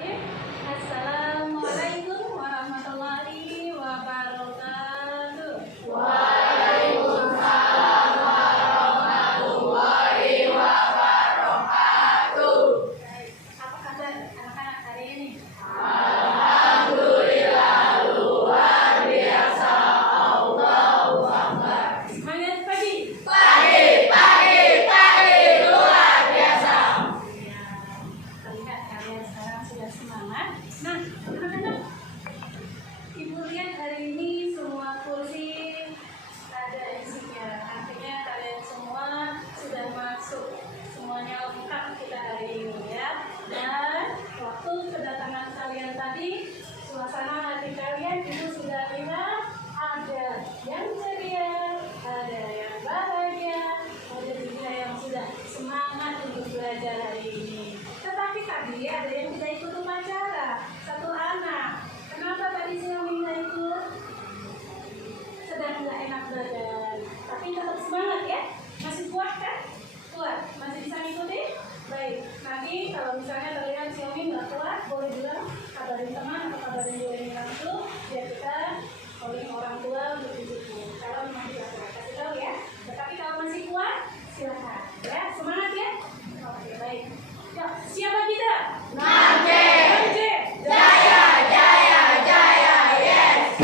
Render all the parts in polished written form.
Assalamualaikum warahmatullahi wabarakatuh. Waalaikumsalam warahmatullahi wabarakatuh. Baik, apa kabar anak-anak hari ini? Alhamdulillah luar biasa. Allahu Akbar. Semangat pagi. Pagi luar biasa. Ya, terlihat kalian sekarang sudah semangat. Nah, anak-anak, Ibu lihat hari ini semua kursi ada isinya. Artinya kalian semua sudah masuk. Semuanya lengkap kita hari ini ya. Dan waktu kedatangan kalian tadi, suasana hati kalian itu sudah lihat ada yang ceria, ada yang bahagia, ada juga yang sudah semangat untuk belajar hari ini. Tetapi tadi ada yang tidak ikut upacara, satu anak. Kenapa tadi siang nggak ikut? Sedang nggak enak badan. Tapi tetap semangat ya. Masih kuat kan? Kuat. Masih bisa ngikutin? Baik. Nanti kalau misalnya terlihat Xiaomi nggak kuat, boleh bilang kabarin teman atau kabarin Bu Eni langsung, biar kita calling orang tua untuk dijemput. Kalau memang tidak kuat, kasih tahu ya. Tetapi kalau masih kuat, silakan. Ya, semangat ya. Oke, baik. Yuk, siapa kita? Nance. Nance. Jaya, jaya, jaya, yes.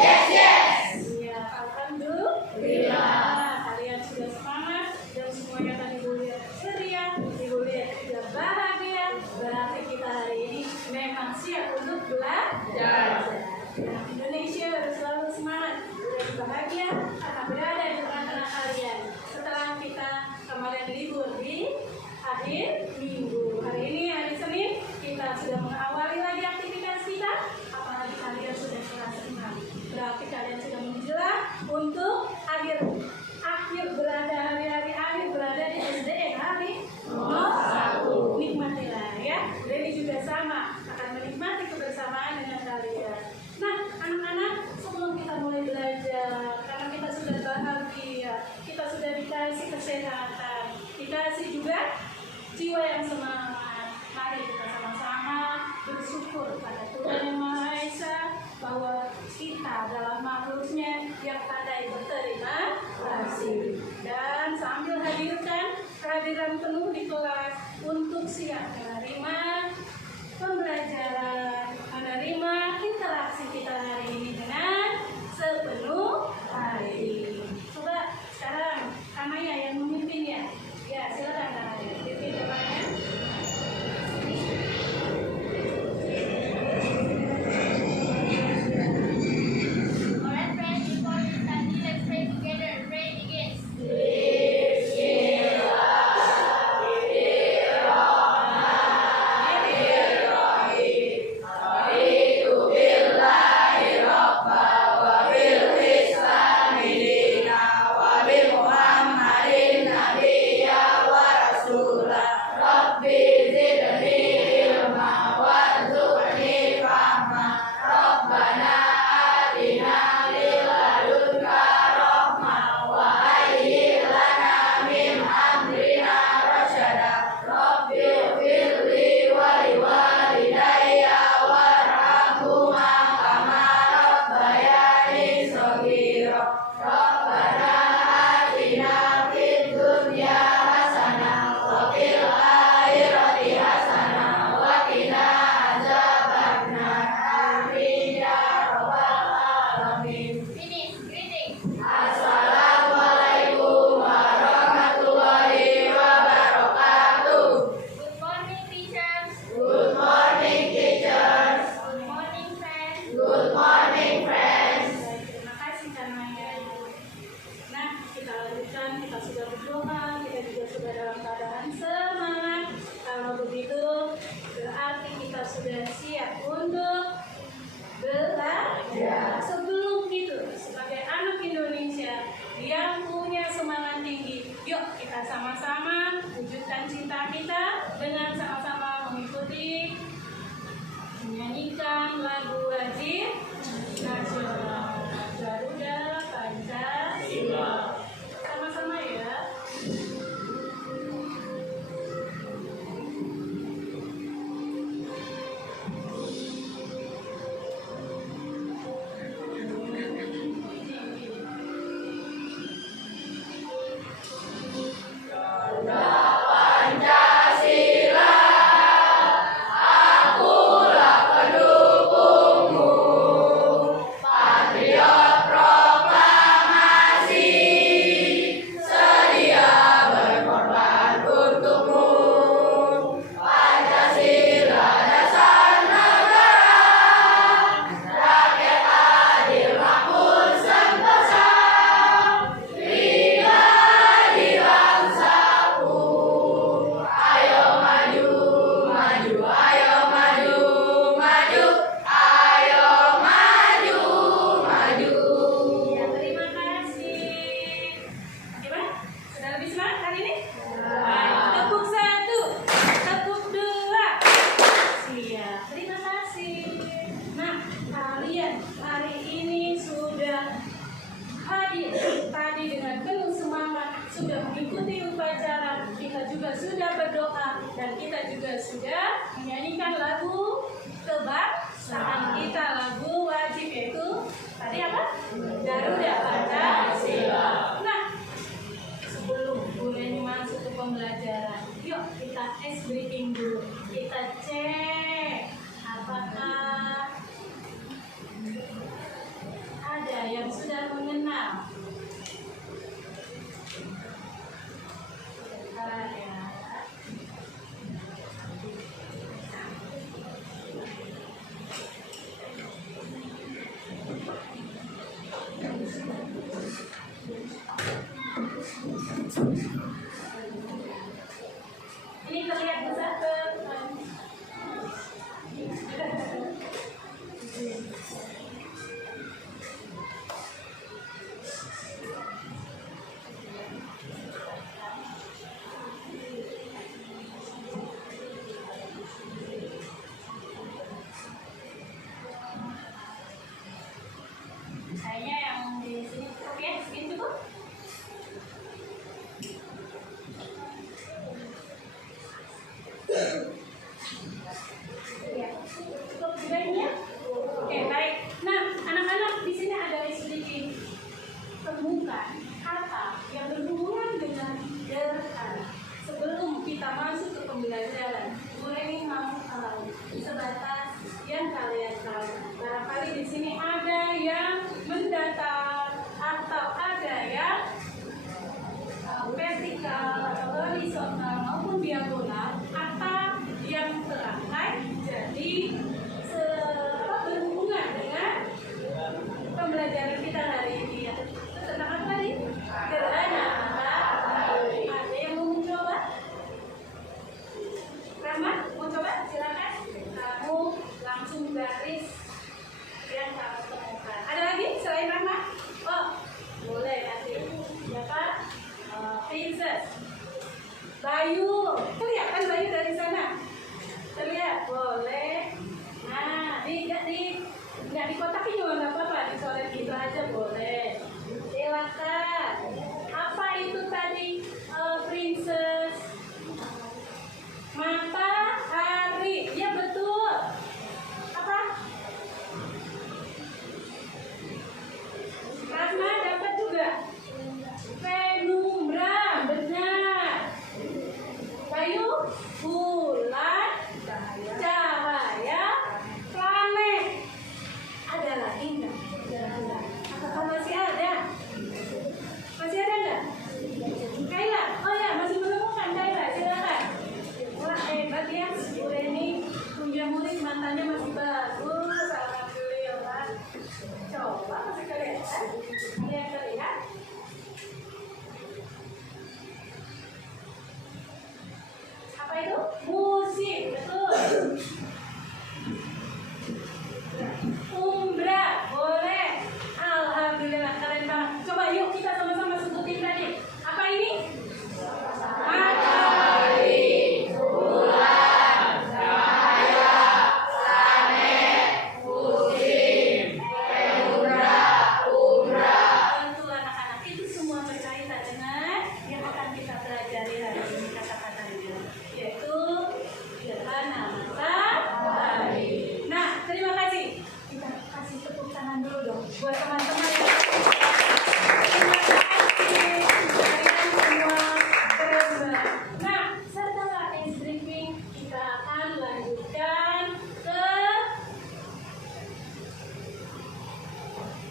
Yes, yes. Iya, alhamdulillah. Kalian sudah semangat dan semuanya tadi boleh ceria, boleh juga bahagia. Berarti kita hari ini memang siap untuk belajar. Anak Indonesia harus selalu semangat dan bahagia karena berada di tengah-tengah kalian. Setelah kita kemarin libur di akhir minggu, hari ini hari Senin kita sudah mengawali lagi aktivitas kita. Apalagi kalian sudah kelas 6, berarti kalian sudah menjelang untuk akhir berada hari-hari akhir berada di SDN hari nomor 1. Nikmatilah ya. Dewi juga sama akan menikmati kebersamaan dengan kalian. Nah, anak-anak, sebelum kita mulai belajar, karena kita sudah bahagia, kita sudah dikasih kesehatan, dikasih juga jiwa yang semangat. Mari kita sama-sama bersyukur pada Tuhan Yang Maha Esa bahwa kita adalah makhluknya yang pandai berterima kasih. Dan sambil hadirkan kehadiran penuh di kelas untuk siap menerima pembelajaran, menerima interaksi kita hari ini dengan sepenuh hati. Coba sekarang Kamaya yang memimpin ya. Ya, silakan Kamaya. Pimpin depannya. Alright friends, before we study, let's pray together. Pray begins. Finish. Greetings. Assalamualaikum warahmatullahi wabarakatuh. Good morning, teachers. Good morning, teachers. Good morning, friends. Good morning, friends. Baik, terima kasih Kamaya. Nah, kita lanjutkan. Kita sudah berdoa, kita juga sudah dalam keadaan semangat. Kalau begitu, berarti kita sudah siap untuk belajar. Sebelum itu, sebagai anak Indonesia yang punya semangat tinggi, yuk kita sama-sama wujudkan cinta kita dengan sama-sama mengikuti menyanyikan lagu wajib nasional Garuda Pancasila. Sama-sama ya. Dan kita juga sudah menyanyikan lagu kebangsaan kita, lagu wajib, yaitu tadi apa? Garuda Pancasila. Nah, sebelum Bu Reni masuk ke pembelajaran, yuk kita ice breaking dulu. Kita cek apakah ada yang sudah mengenal. Sebentar ya. Ini terlihat besar ke kayaknya yang di sini cukup ya, segini cukup. Ya, cukup juga ini ya. Oke, baik. Nah, anak-anak, di sini ada sedikit temukan kata yang berhubungan dengan gerhana. Sebelum kita masuk ke pembelajaran, Bu Reni mau tahu sebatas yang kalian tahu. Barangkali di sini ada yang mendatar atau ada yang vertikal atau horizontal maupun diagonal atau yang terangkai, jadi berhubungan dengan pembelajaran kita hari ini. Tentang apa tadi? Gerhana matahari. Ada yang mau mencoba? Rahmat, mau coba? Silakan. Kamu langsung garis yang kamu temukan. Ada lagi selain Rahmat? Oh, boleh nanti. Siapa? Princess. Bayu, kelihatan Bayu dari sana? Terlihat, boleh. Nah, nggak dikotakin juga nggak apa-apa, dicoret gitu aja boleh. Silakan. Apa itu tadi, Princess? Matahari. Ya betul. Apa? Rahma dapat juga. Penumbra, benar. Bayu, bulan, cahaya, planet. Ada lagi nggak? Apakah masih ada? Masih ada nggak? Kaila, oh ya masih menemukan Kaila, silakan. Wah hebat ya, Bu Reni punya murid matanya masih bagus, alhamdulillah. Coba masih kelihatan? Ada yang terlihat? Apa itu? Musik, betul. Umbra, boleh. Alhamdulillah, keren banget. Coba yuk kita sama-sama sebutin tadi. Apa ini? Matahari, bulan, cahaya, planet, musim, penumbra, umbra. Tentu anak-anak itu semua berkaitan dengan yang akan kita pelajari hari ini, kata-katanya, yaitu gerhana matahari. Nah, terima kasih. Kita kasih tepuk tangan dulu dong buat teman-teman ya. Terima kasih kalian semua keren banget. Nah, setelah ice briefing kita akan lanjutkan ke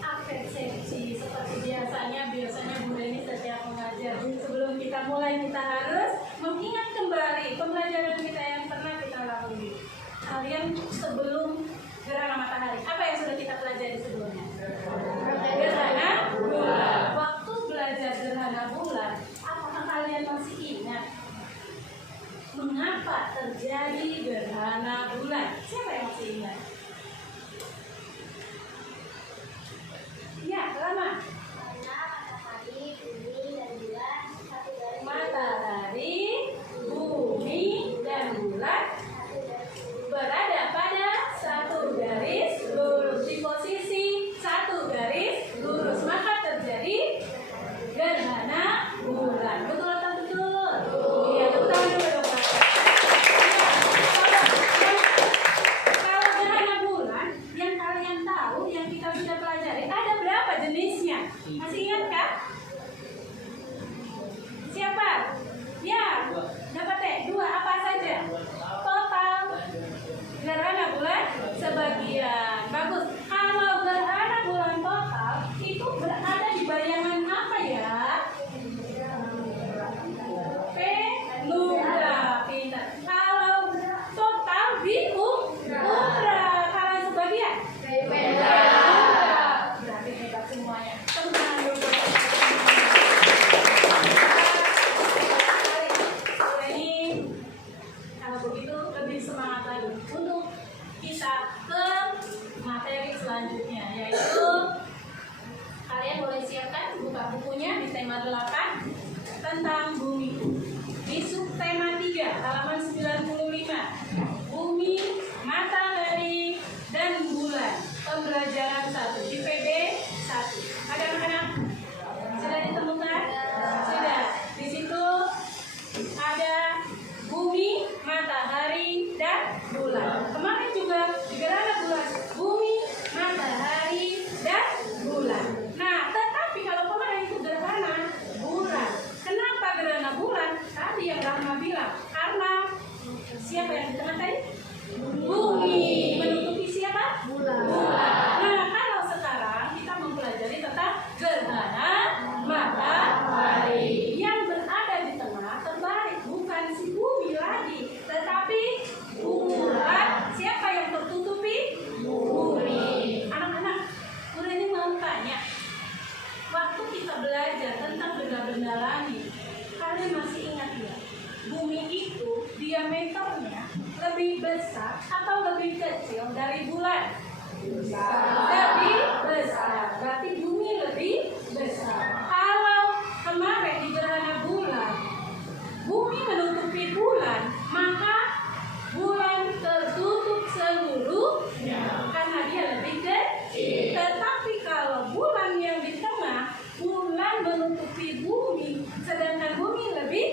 absensi seperti biasanya Bu Reni setiap mengajar. Sebelum kita mulai kita harus mengingat kembali pembelajaran kita yang pernah kita lalui. Kalian sebelum gerhana matahari, apa yang sudah kita pelajari sebelumnya? Gerhana bulan. Waktu belajar gerhana bulan, apakah kalian masih ingat mengapa terjadi gerhana bulan? Siapa yang masih ingat? Ya, lama. Karena matahari, bumi, dan bulan satu garis. Matahari, bumi, dan bulan berada pada satu garis lurus, di posisi satu garis lurus, maka terjadi gerhana bulan. Betul atau betul? Iya, tepuk tangan dulu dong. bumi, matahari, dan bulan. Kemarin juga di gerhana bulan, bumi, matahari, dan bulan. Nah, tetapi kalau kemarin itu gerhana bulan. Kenapa gerhana bulan? Tadi yang Rahma bilang, karena siapa yang di tengah tadi? Bumi menutupi siapa? Bulan. Nah, kalau sekarang kita mempelajari tentang gerhana matahari. Yang berada di tengah terbalik, bukan si bumi lagi, tetapi bulan. Siapa yang tertutupi? Bumi. Anak-anak, udah ini mau tanya. Waktu kita belajar tentang benda-benda langit, kalian masih ingat ya? Bumi itu diameternya lebih besar atau lebih kecil dari bulan? Lebih besar. Berarti bumi lebih besar. Kalau kemarin di gerhana bulan, bumi menutupi bulan, maka bulan tertutup seluruhnya karena dia lebih kecil. Tetapi kalau bulan yang di tengah, bulan menutupi bumi, sedangkan bumi lebih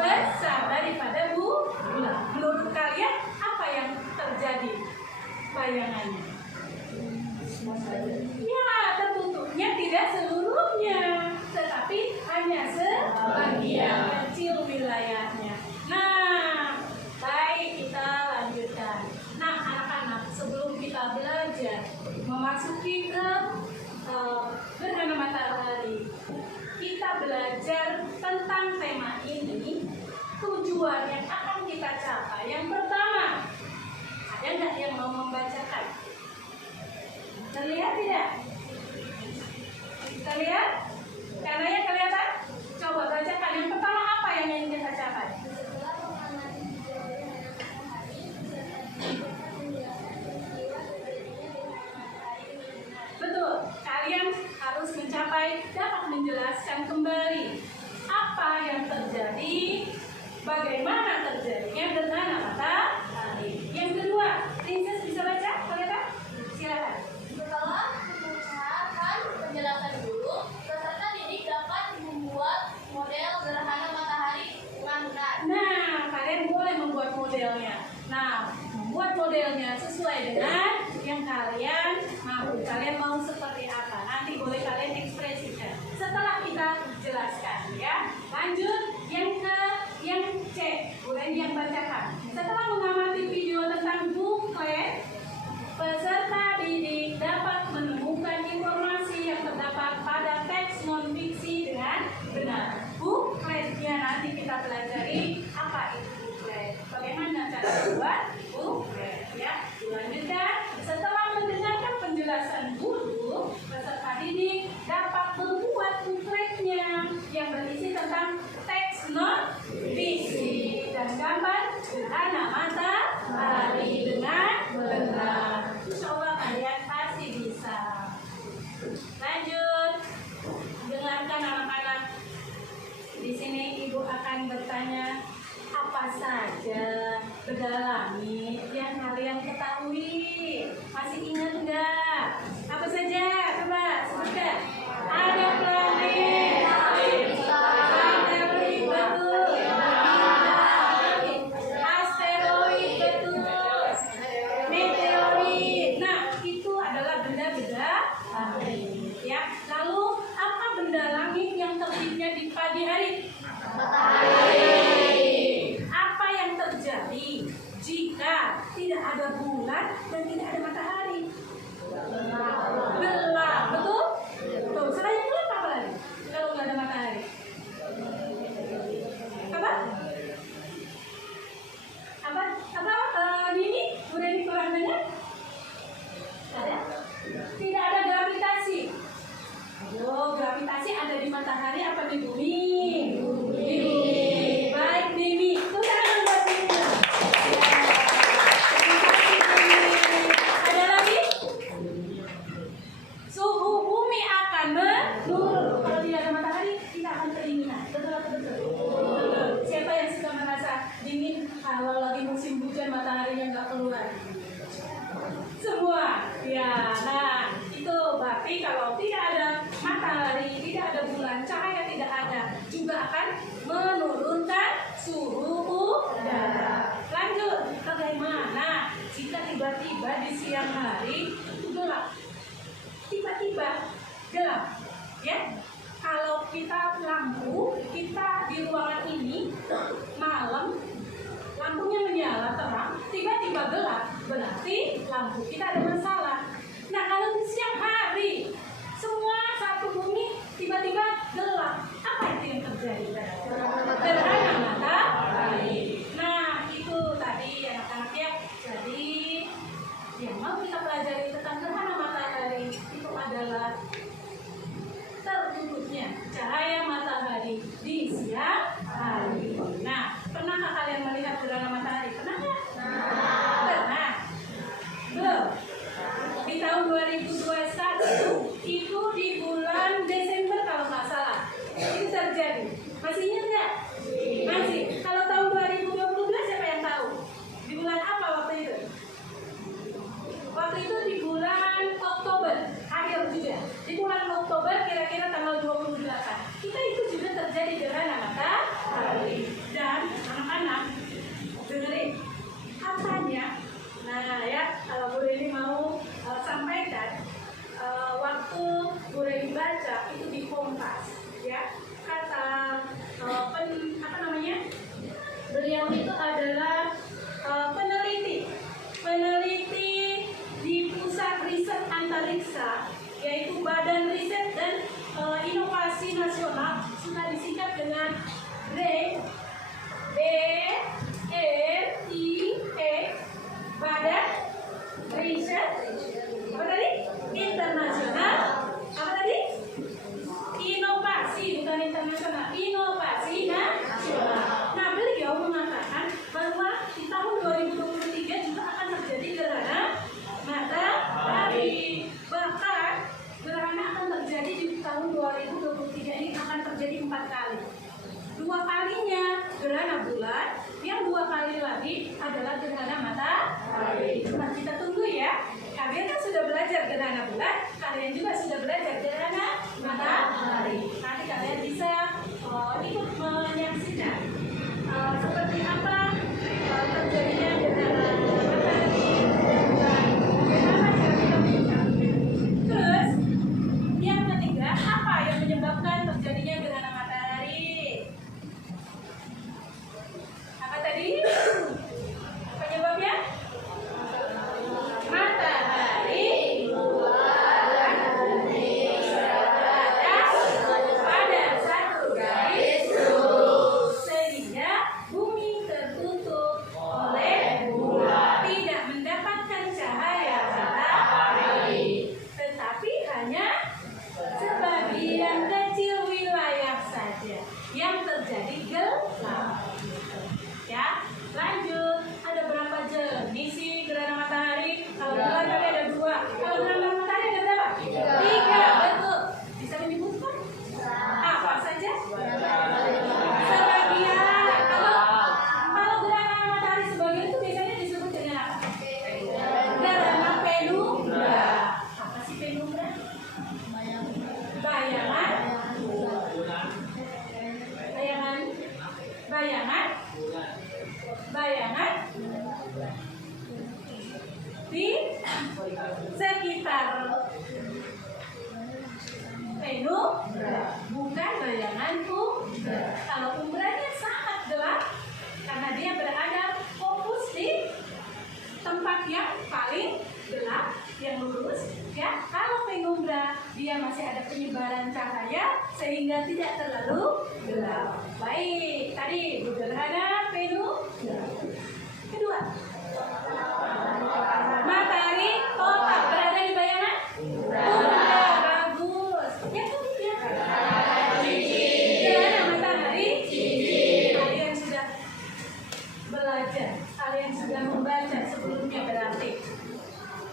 besar daripada bulan. Menurut kalian apa yang terjadi bayangannya? Ya, tertutupnya tidak seluruhnya, tetapi hanya sebagian kecil wilayahnya. Nah, baik, kita lanjutkan. Nah, anak-anak, sebelum kita belajar memasuki ke gerhana matahari, kita belajar tentang tema ini, tujuan yang akan kita capai. Yang pertama, ada nggak yang mau membacakan? Terlihat tidak? Terlihat? Karena ya kelihatan? Coba bacakan. Yang pertama apa yang ingin kita capai? Betul, kalian harus dapat menjelaskan kembali apa yang terjadi, bagaimana terjadinya gerhana matahari. Yang kedua, Princess bisa baca? Kelihatan? Silakan. Setelah mengusahakan penjelasan dulu, peserta didik dapat membuat model gerhana matahari dengan benar. Nah, kalian boleh membuat modelnya. Nah, membuat modelnya sesuai dengan yang kalian mau. Kalian mau seperti apa? Nanti boleh kalian ekspresikan setelah kita jelaskan, ya. Lanjut yang C. Boleh yang bacakan. Setelah mengamati video tentang buklet, peserta didik dapat menemukan informasi yang terdapat pada teks non-fiksi dengan benar. Bukletnya nanti kita pelajari apa itu buklet, bagaimana cara membuat buklet, ya. Dilanjutkan, setelah mendengarkan penjelasan guru, peserta didik dapat membuat bukletnya yang berisi tentang teks non-fiksi dan gambar gerhana matahari dengan benar. Insya Allah kalian pasti bisa. Lanjut, dengarkan anak-anak. Di sini ibu akan bertanya, apa saja benda langit yang kalian ketahui? Masih ingat enggak? Apa saja? Coba sebutkan. Ada planet, satelit, betul. Asteroid, betul. Meteorit. Nah, itu adalah benda-benda langit, ya. Lalu apa benda langit yang terbitnya di pagi hari? Apa yang terjadi jika tidak ada bulan dan tidak ada matahari? Gelap, betul? Tuh, selain gelap apa lagi? Kalau nggak ada matahari, apa? Ini udah dikurang dengar? Ada? Tidak ada gravitasi. Oh, gravitasi ada di matahari apa di bumi? Di bumi. Baik, Mimi. Tuh tangan buat Mimi. Ya. Ada lagi? Suhu bumi akan menurun. Kalau tidak ada matahari, kita akan kedinginan. Betul atau betul? Betul. Siapa yang suka merasa dingin kalau lagi musim hujan mataharinya nggak keluar? Semua. Ya, nah itu berarti kalau tidak ada matahari, tidak ada bulan, cahaya tidak ada, juga akan menurunkan suhu udara. matahari itu gelap. Tiba-tiba gelap, ya. Kalau kita lampu, kita di ruangan ini malam, lampunya menyala terang, tiba-tiba gelap, berarti lampu kita ada masalah. Nah, kalau di siang hari, semua satu bumi tiba-tiba gelap, apa itu yang terjadi? Gerhana matahari. Nah, itu tadi anak-anak ya. Jadi yang mau kita pelajari tentang gerhana matahari itu adalah tertutupnya cahaya matahari di siang hari. Nah, pernahkah kalian melihat gerhana matahari? Pernah nggak? Pernah. Belum? Di tahun 2021 itu di bulan Desember kalau nggak salah itu terjadi. Masih ingat nggak? Masih. Kalau tahun 2022 siapa yang tahu? Di bulan apa waktu itu? Waktu itu di bulan Oktober, akhir juga. Di bulan Oktober kira-kira tanggal 28. Kita itu juga terjadi gerhana matahari. Dan anak-anak dengerin apanya. Nah ya, kalau Bu Reni mau sampaikan waktu Bu Reni baca itu di Kompas, ya kata apa namanya? Beliau itu adalah peneliti di Pusat Riset Antariksa, yaitu Badan Riset dan Inovasi Nasional, sudah disingkat dengan BRIE, Badan Riset apa tadi? Internasional, apa tadi? Inovasi, bukan internasional, inovasi nasional. Nah, beliau mengatakan bahwa di tahun 2023 juga akan terjadi gerhana matahari. Bahkan gerhana akan terjadi di tahun 2023 ini akan terjadi 4 kali. 2 kalinya gerhana bulan, yang 2 kali lagi adalah gerhana matahari. Nah, kita tunggu ya. Kalian kan sudah belajar gerhana bulan, kalian juga sudah belajar gerhana matahari. Nanti kalian bisa ikut menyaksikan seperti apa terjadinya gerhana matahari dan bulan. Bagaimana cara kita menyikapinya. Terus, yang ketiga, apa yang menyebabkan terjadinya gerhana matahari? Apa tadi? Penyebabnya? Matahari pada satu garis lurus, sehingga bumi tertutup oleh bulan, tidak mendapatkan cahaya matahari, tetapi hanya sebagian kecil wilayah saja yang terjadi gelap. Ya, lanjut. Ada berapa jenis sih gerhana matahari? Kalau bulan tadi ada 2. Kalau gerhana matahari ada berapa? 3. Betul. Bisa menyebutkan? Apa saja? Sebagian. Kalau gerhana matahari sebagian itu biasanya disebut dengan apa? Gerhana penumbra. Apa sih penumbra? Bayangan. Di sekitar penumbra, bukan bayangan umbra. Kalau umbranya sangat gelap karena dia berada fokus di tempat yang paling gelap, yang lurus, ya. Kalau penumbra dia masih ada penyebaran cahaya sehingga tidak terlalu gelap. Baik, tadi gerhana penumbra. Kedua, matahari total berada di bayangan umbra. Bagus. Yang ketiga, gerhana matahari cincin. Kalian sudah belajar, kalian sudah membaca sebelumnya berarti.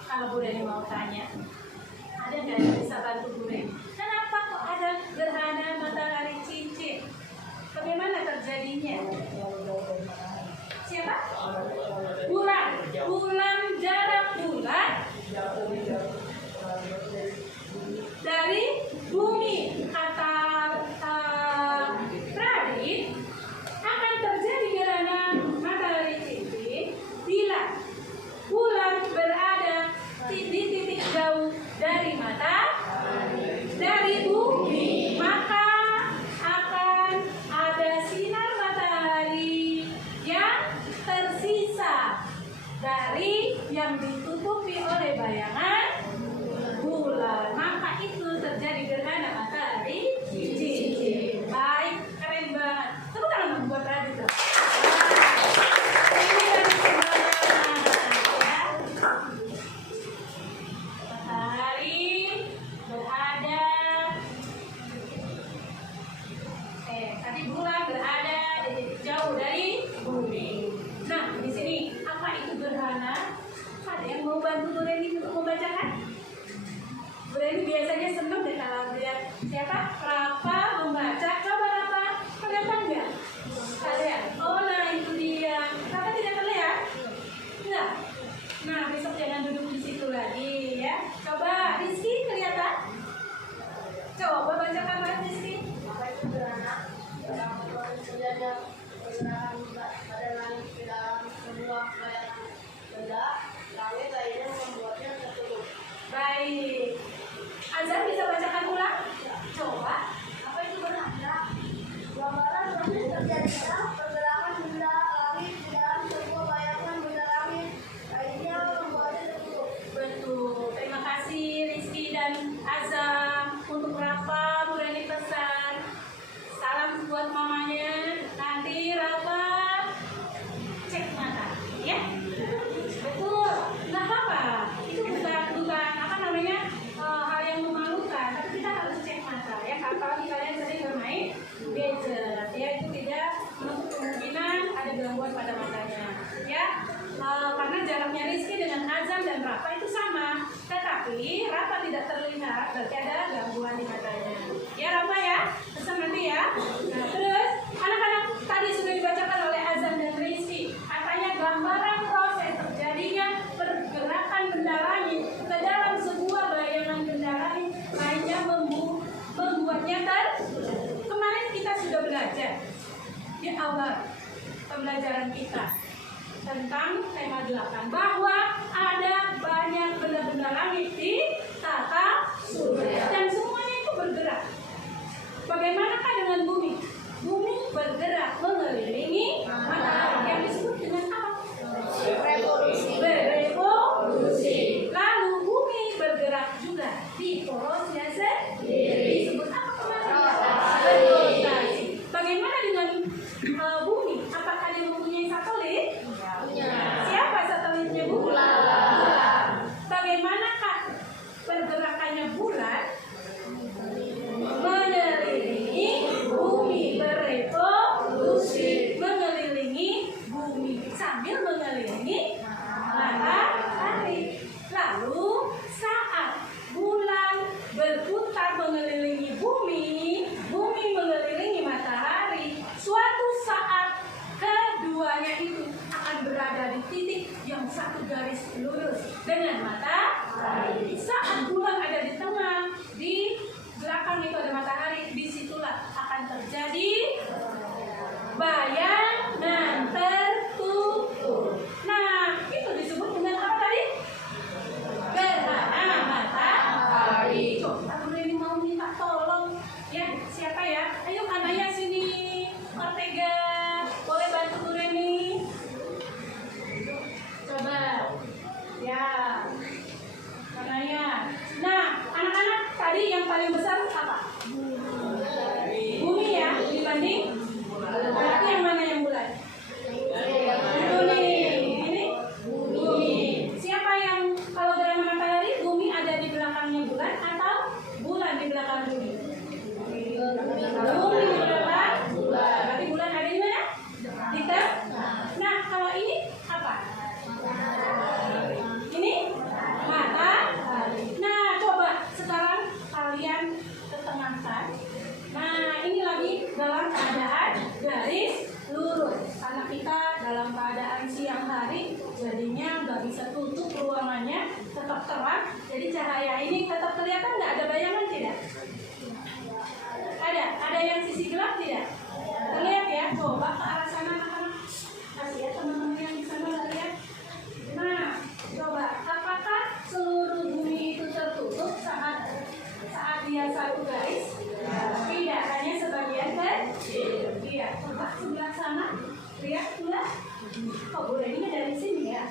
Kalau Bu Reni mau tanya, ada nggak yang bisa bantu Bu Reni? Kenapa kok ada gerhana matahari cincin? Bagaimana terjadinya? Siapa? Bulan. Bulan, jarak bulan dari bumi. Kata Pradit, akan terjadi gerhana matahari cincin bila bulan berada di dari yang ditutupi oleh bayangan bulan. Maka itu terjadi gerhana matahari cincin. Baik, keren banget. Tepuk tangan buat Radit. Ini dari sebelah ya. Matahari berada. Tadi bulan berada di titik jauh dari bumi. Nah, di sini apa itu gerhana? Ada yang mau bantu Bu Reni untuk membacakan? Bu Reni biasanya senang deh kalau lihat siapa? Rafa membaca. Coba Rafa, kelihatan nggak? Kalian? Oh, nah itu dia. Rafa tidak terlihat? Enggak. Nah, besok jangan duduk di situ lagi ya. Coba Rizky kelihatan? Coba bacakan Mas Rizky. Apa itu gerhana? Dalam terjadinya pergerakan pada langit ke dalam sebuah bayangan benda, langit lainnya membuatnya tertutup. Baik. Azhar bisa bacakan ulang? Coba. Apa itu gerhana? Gambaran langit terjadinya pergerakan benda langit di dalam sebuah bayangan benda langit lainnya membuatnya tertutup. Betul. Terima kasih Rizky dan Azam. Untuk Rafa, Bu Reni pesan. Salam buat mamanya. Nanti Rafa cek mata, ya. Betul. Nggak apa-apa. Itu bukan apa namanya hal yang memalukan. Tapi kita harus cek mata, ya. Apalagi kalian sering bermain gadget, ya, itu tidak menutup kemungkinan ada gangguan pada matanya, ya. Karena jaraknya Rizky dengan Azam dan Rafa itu sama, tetapi Rafa tidak terlihat, berarti ada gangguan di matanya. Ya Rafa ya, pesan nanti ya. Nah terus anak-anak tadi sudah dibacakan oleh Azam dan Rizky, katanya gambaran proses terjadinya pergerakan benda langit ke dalam sebuah bayangan benda langit lainnya membuatnya kemarin kita sudah belajar di awal pembelajaran kita tentang tema 8 bahwa ada banyak benda-benda langit di tata surya dan semuanya itu bergerak. Bagaimanakah dengan bumi? Bumi bergerak mengelilingi matahari yang disebut dengan apa? Berevolusi. Lalu bumi bergerak juga di porosnya sendiri. Disebut apa kemarin? Rotasi. Bagaimana dengan bumi? Apakah dia mempunyai satelit? Siapa satelitnya bulan? Bagaimanakah pergerakannya bulan? Mengelilingi bumi, berevolusi mengelilingi bumi sambil mengelilingi matahari. Lalu saat bulan berputar mengelilingi bumi, bumi mengelilingi matahari, suatu saat keduanya itu akan berada di titik yang satu garis lurus dengan matahari. Saat bulan ada di tengah, di belakang itu ada matahari, disitulah akan terjadi bayangan tertutup. Nah, itu disebut dengan apa tadi? Gerhana matahari. Coba Bu Reni mau minta tolong ya, siapa ya? Ayo Kanaya sini, Ortega, boleh bantu Bu Reni? Coba, ya, Kanaya. Nah, anak-anak tadi yang paling besar apa? Bumi ya, dibanding? Berarti yang mana yang bulan? Bumi. Ini bumi. Siapa yang kalau gerhana matahari bumi ada di belakangnya bulan atau bulan di belakang bumi? Bumi di belakang bulan. Berarti bulan ada di mana? Di tengah. Nah, kalau ini apa? Ini matahari. Nah, coba sekarang kalian ketengahkan. Nah, ini lagi dalam keadaan garis lurus. Karena kita dalam keadaan siang hari, jadinya nggak bisa tutup ruangannya, tetap terang. Jadi cahaya ini tetap kelihatan, nggak ada bayangan tidak? Ada yang sisi gelap tidak? Terlihat ya? Coba ke arah sana anak-anak. Kasih ya teman-teman yang di sana lihat. Nah, coba apakah seluruh bumi itu tertutup saat dia satu garis? Tidak, hanya sebagian kecil. Iya, coba sebelah sana. Lihat, sudah. Kok boleh ini dari sini ya?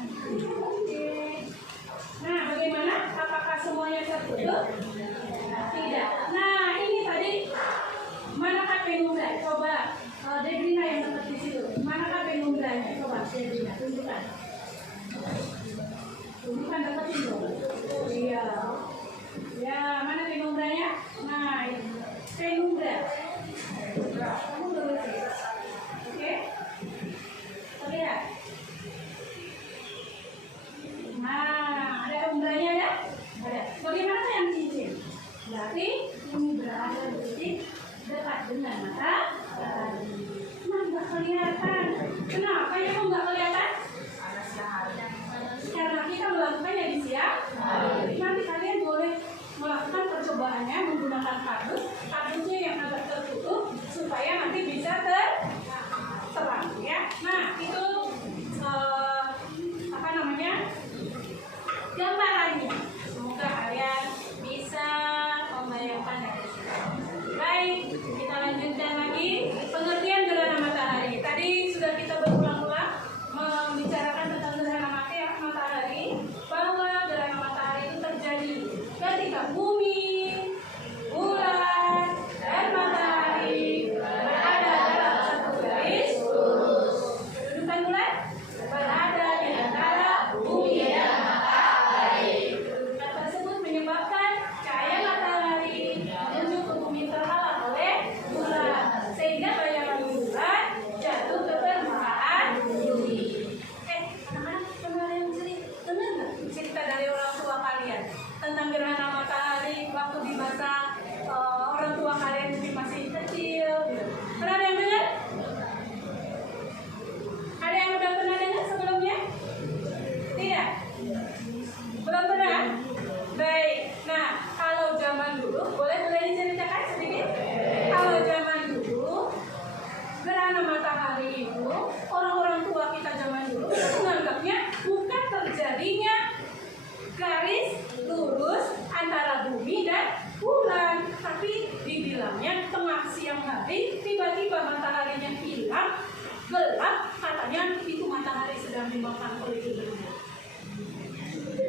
dimakan oleh ibunya.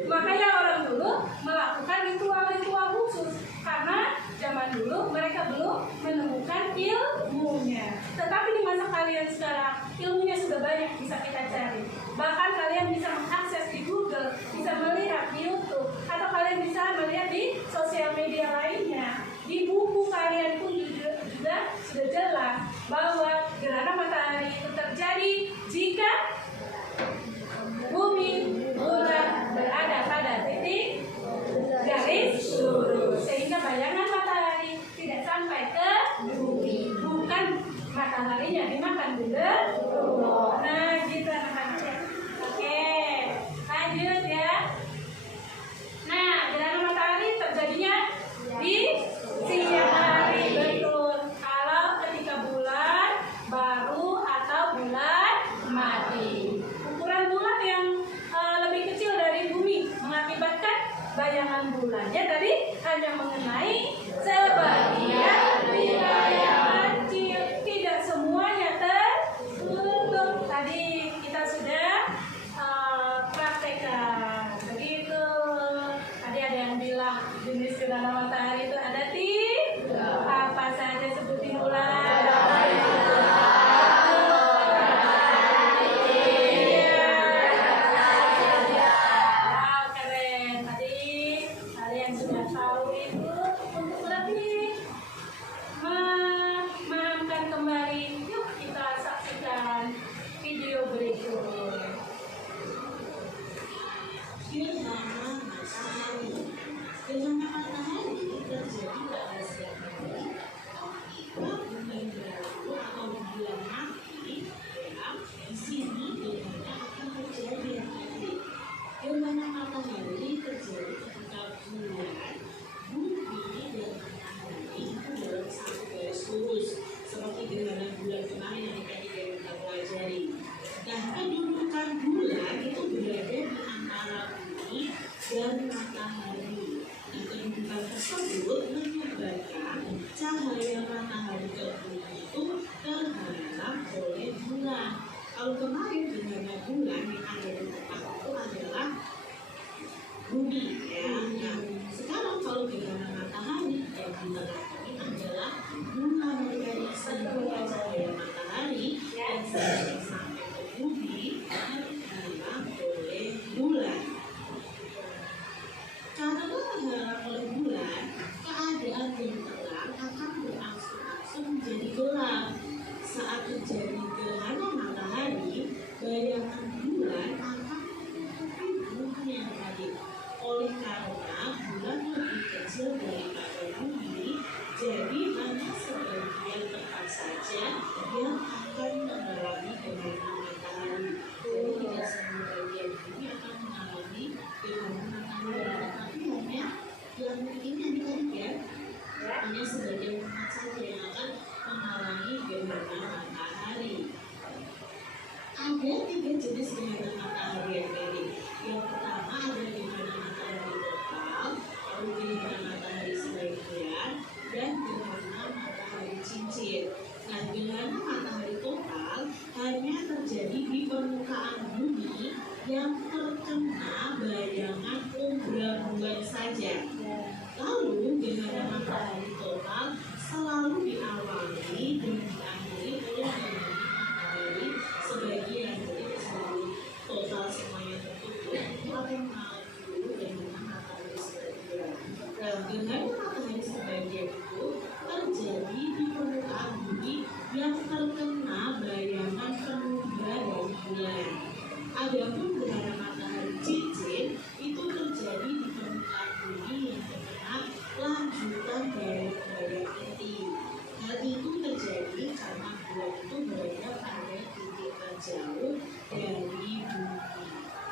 Makanya orang dulu melakukan ritual-ritual khusus karena zaman dulu mereka belum menemukan ilmunya. Tetapi di masa kalian sekarang ilmunya sudah banyak bisa kita cari. Bahkan kalian bisa mengakses di Google, bisa melihat di YouTube, atau kalian bisa melihat di sosial media lainnya. Di buku kalian pun juga sudah jelas bahwa gerhana matahari itu terjadi jika bumi bulan berada pada titik garis lurus, sehingga bayangan matahari tidak sampai ke bumi, bukan mataharinya dimakan benda. Nah gitu anak-anak ya. Oke, lanjut ya. Nah, gerhana matahari terjadinya di siang hari, betul. Kalau ketika bulan baru atau bulan mati, ukuran bulan yang lebih kecil dari bumi mengakibatkan bayangan bulannya tadi hanya mengenai sebagian wilayah kecil, tidak semuanya tertutup. Tadi kita sudah praktekkan begitu. Tadi ada yang bilang jenis gerhana matahari itu ada tiga. Apa saja sebutin ulang. Kalau kemarin gerhana bulan yang ada di tempat itu adalah bumi, ya. Nah, sekarang kalau gerhana matahari yang di tengah ini adalah bulan dari seluruh cahaya matahari yang sampai ke bumi terhalang oleh bulan. Karena terhalang oleh bulan, keadaan yang terang akan berangsur-angsur menjadi gelap. Saat terjadi gerhana matahari, bayangan bulan akan menutupi bumi yang tadi. Oleh karena bulan lebih kecil daripada bumi, jadi hanya sebagian tempat saja yang akan mengalami gerhana matahari. Jadi tidak semua bagian bumi akan mengalami gerhana matahari, tapi hanya yang ini tadi ya, hanya sebagian tempat saja yang akan mengalami gerhana matahari. Ada 3 jenis gerhana matahari yang tadi. Yang pertama ada gerhana matahari total, lalu gerhana matahari sebagian, dan gerhana matahari cincin. Nah, gerhana matahari total hanya terjadi di permukaan bumi yang terkena bayangan umbra bulan saja. Lalu gerhana matahari total selalu diawali dan diakhiri oleh gerhana matahari sebagian. Jadi selalu total semuanya tertutup, itu akan mengalami dulu gerhana matahari sebagian. Nah, gerhana matahari sebagian itu terjadi di permukaan bumi yang terkena bayangan penumbra dari bulan. Adapun gerhana matahari cincin itu terjadi di permukaan bumi yang terkena lanjutan dari bayangan inti. Hal itu terjadi karena bulan itu berada pada titik terjauh dari bumi.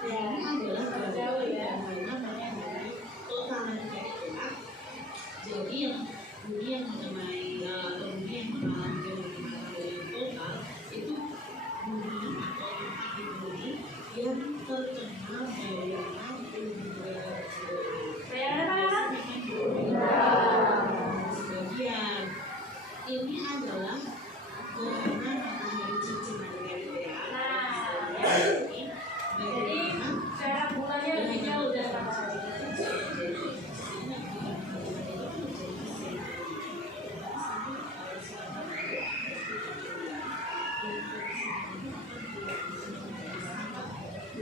Dan ini adalah gerhana matahari total yang tidak. Jadi yang bumi yang mengenai bumi yang mengalami gerhana matahari total itu bumi atau tempat di bumi yang terkena bayangan umbra bulan. Sebagian ini adalah gerhana matahari cincin ya. Ini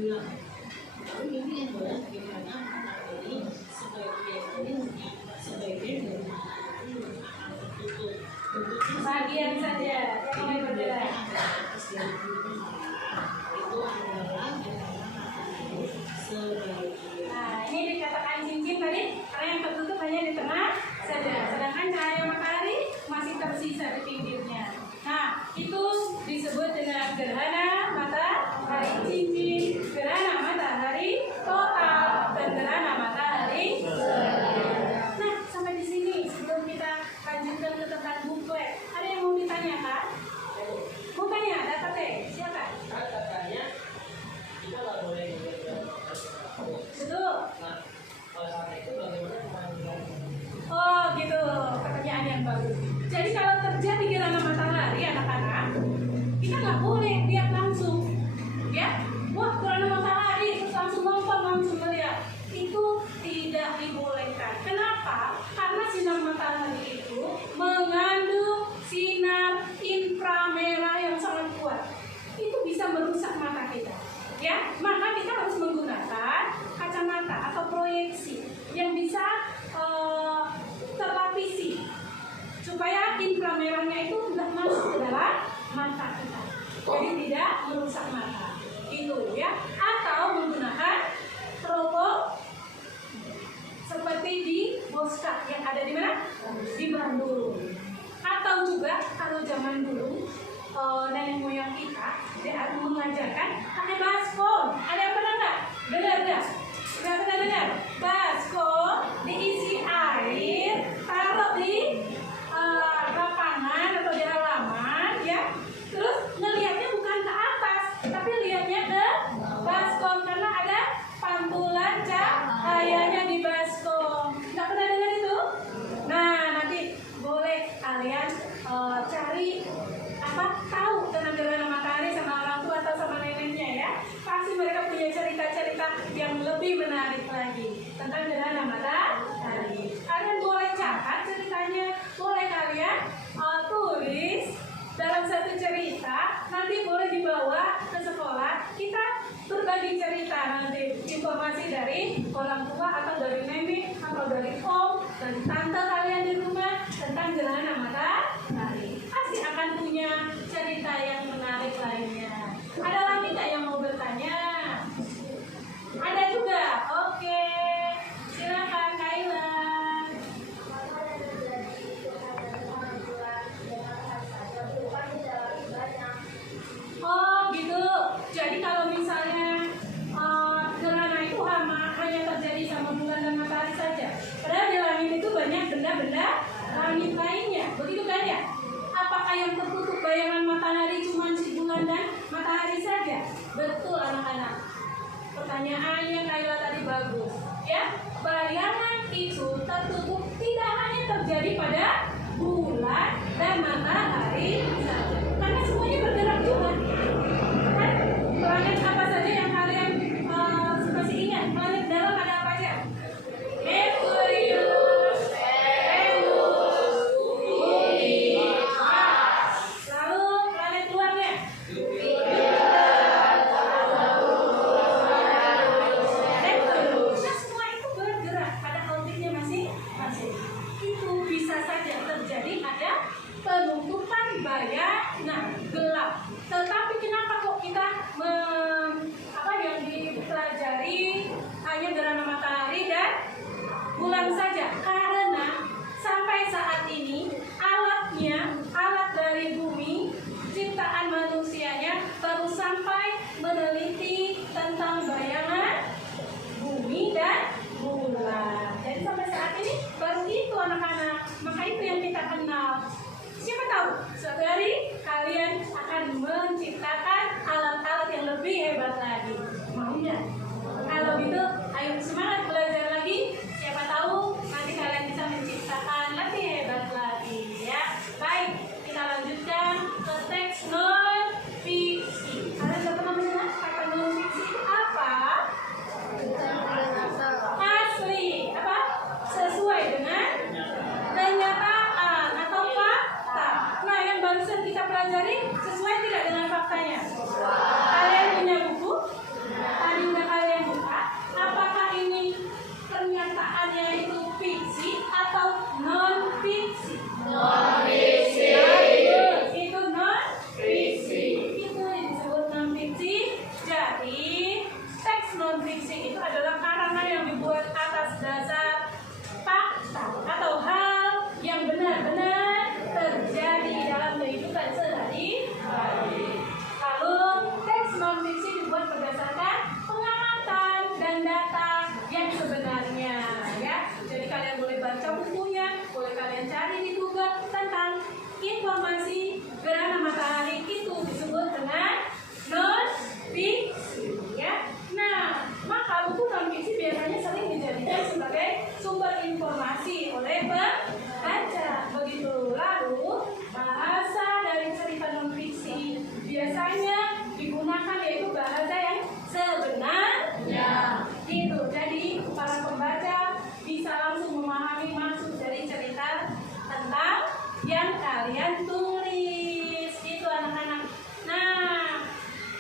gelap. Lalu ini adalah bagaimana matahari sebagian ilmunya, sebagian dari matahari yang akan tertutup. Bagian saja yang mulai bergerak. Itu adalah matahari sebagian. Nah, ini dikatakan cincin tadi karena yang tertutup hanya di tengah saja, sedangkan cahaya matahari masih tersisa di pinggirnya. Nah, itu disebut dengan gerhana matahari cincin, gerhana matahari total, dan gerhana matahari sebagian. Nah, sampai di sini sebelum kita lanjutkan ke tentang buklet, ada yang mau ditanyakan? Mau tanya, dapat deh, silakan. Katanya kita nggak boleh Betul. Nah, kalau saat itu bagaimana pengambilan? Oh gitu, pertanyaan yang bagus. Jadi kalau terjadi gerhana matahari anak-anak, kita nggak boleh lihat langsung, ya. Wah gerhana matahari, terus langsung nonton, langsung melihat. Itu tidak dibolehkan. Kenapa? Karena sinar matahari itu mengandung sinar inframerah yang sangat kuat. Itu bisa merusak mata kita. Ya, maka kita harus menggunakan kacamata atau proyeksi yang bisa terlapisi supaya inframerahnya itu tidak masuk ke dalam mata kita, jadi tidak merusak mata, gitu ya. Atau menggunakan teropong seperti di Boska yang ada di mana? Di Bandung. Atau juga kalau zaman dulu nenek moyang kita dia mengajarkan pakai baskom. Ada yang pernah nggak? Dengar nggak? Nggak pernah dengar? Baskom diisi air, taruh di lapangan atau di halaman, ya. Terus ngelihatnya bukan ke atas, tapi lihatnya ke baskom karena ada pantulan cahayanya di baskom. Nggak pernah dengar itu? Nah, nanti boleh kalian cari tahu tentang gerhana matahari sama orang tua atau sama neneknya ya. Pasti mereka punya cerita-cerita yang lebih menarik lagi tentang gerhana matahari. Kalian boleh catat ceritanya, boleh kalian tulis dalam satu cerita, nanti boleh dibawa ke sekolah. Kita berbagi cerita nanti, informasi dari orang tua atau dari nenek atau dari om, dari tante kalian di rumah tentang gerhana matahari. Pasti akan punya cerita yang menarik lainnya. Ada lagi nggak yang mau bertanya? Ada juga? Oke, silakan Kaila. Oh gitu. Jadi kalau misalnya gerhana itu hanya terjadi sama bulan dan matahari saja. Padahal di langit itu banyak benda-benda langit lainnya. Begitu kan ya? Apakah yang tertutup bayangan matahari cuma si bulan dan matahari saja? Betul anak-anak. Pertanyaannya Kaila tadi bagus. Ya, bayangan itu tertutup tidak hanya terjadi pada bulan dan matahari saja. Karena semuanya bergerak juga. Kan? Planet apa saja yang kalian masih ingat? Planet dalam ada apa aja? Merkurius, Venus, Bumi, Mars. Lalu planet luarnya? Neptunus. Nah, semua itu bergerak pada orbitnya masing-masing. Itu bisa saja terjadi ada penutupan bayangan gelap. Tetapi kenapa kok kita non-fiksi itu adalah karangan yang dibuat atas dasar fakta atau hal yang benar-benar terjadi dalam kehidupan sehari-hari. Lalu teks non-fiksi dibuat berdasarkan pengamatan dan data yang sebenarnya, ya. Jadi kalian boleh baca bukunya, boleh kalian cari di Google tentang informasi gerhana matahari itu disebut dengan non-fiksi, ya. Nah, maka buku non-fiksi biasanya sering dijadikan sebagai sumber informasi oleh pembaca. Begitu. Lalu bahasa dari cerita non-fiksi biasanya digunakan yaitu bahasa yang sebenarnya. Gitu. Jadi para pembaca bisa langsung memahami maksud dari cerita tentang yang kalian tulis. Itu anak-anak. Nah,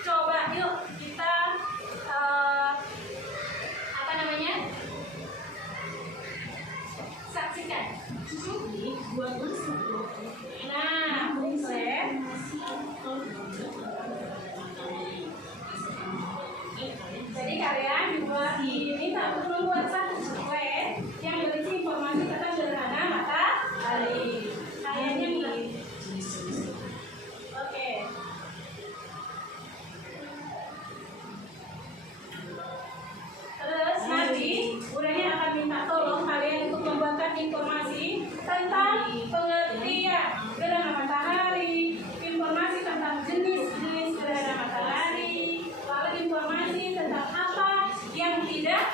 coba yuk kita saksikan. Jadi, buatlah sebuah Nah, bukulet. Jadi kalian juga diminta untuk membuat satu bukulet yang berisi informasi tentang gerhana matahari. Kayaknya enggak. Oke. Terus nanti Buranya akan minta tolong kalian untuk membuatkan informasi tentang pengertian gerhana matahari, informasi tentang jenis-jenis gerhana matahari, lalu informasi tentang apa yang tidak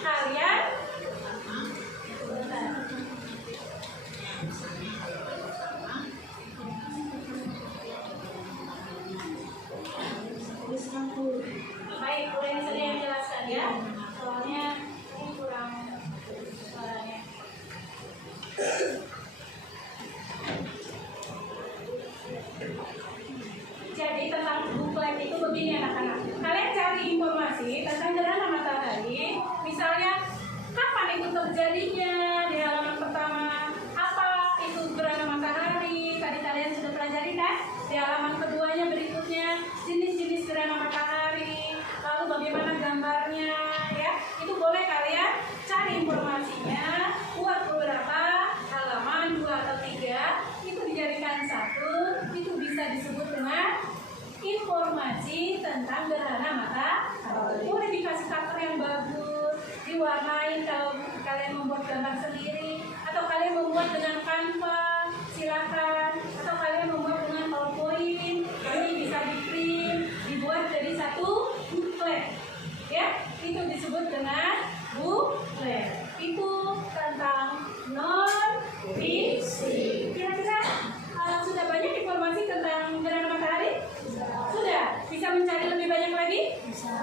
kalian baik, Buranya sedang jelaskan ya. Soalnya ini kurang suaranya. Jadi tentang buklet itu begini anak-anak. Kalian cari informasi tentang gerhana matahari. Misalnya kapan itu terjadinya di halaman pertama. Apa itu gerhana matahari? Tadi kalian sudah pelajari kan? Di halaman keduanya berikutnya jenis-jenis gerhana matahari. Lalu bagaimana gambarnya, ya? Itu boleh kalian cari informasinya. Buat beberapa halaman 2 atau 3 itu dijadikan satu. Itu bisa disebut dengan informasi tentang gerhana matahari. Boleh dikasih cover yang bagus, diwarnai kalau kalian membuat gambar sendiri, atau kalian membuat dengan Canva, silakan. Atau kalian membuat dengan PowerPoint, ini bisa di print, dibuat jadi satu buklet, ya. Itu disebut dengan buklet. Itu tentang non-fiksi. Kira-kira sudah banyak informasi tentang gerhana matahari? Sudah? Bisa mencari lebih banyak lagi?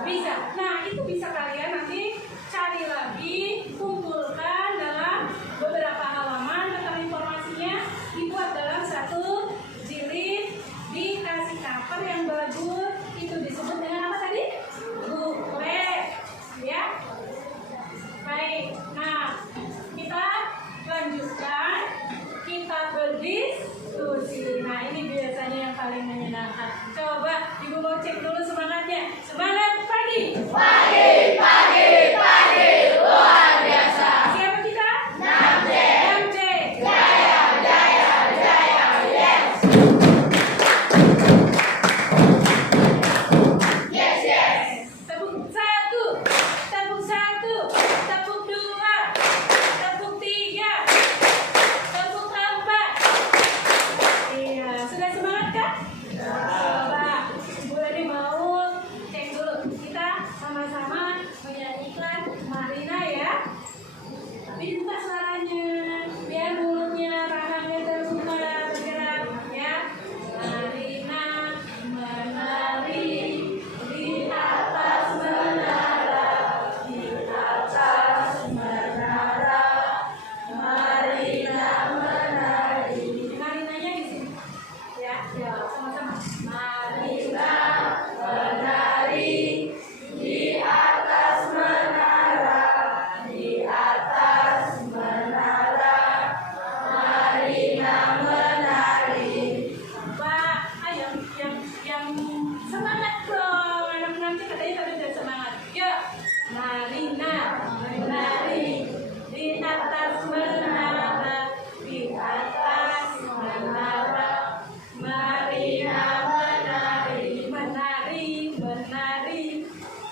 Bisa. Nah, itu bisa kalian nanti cari lagi, kumpulkan dalam beberapa halaman tentang informasinya, dibuat dalam satu jilid, dikasih cover yang bagus. Itu disebut dengan apa tadi? Buklet, ya.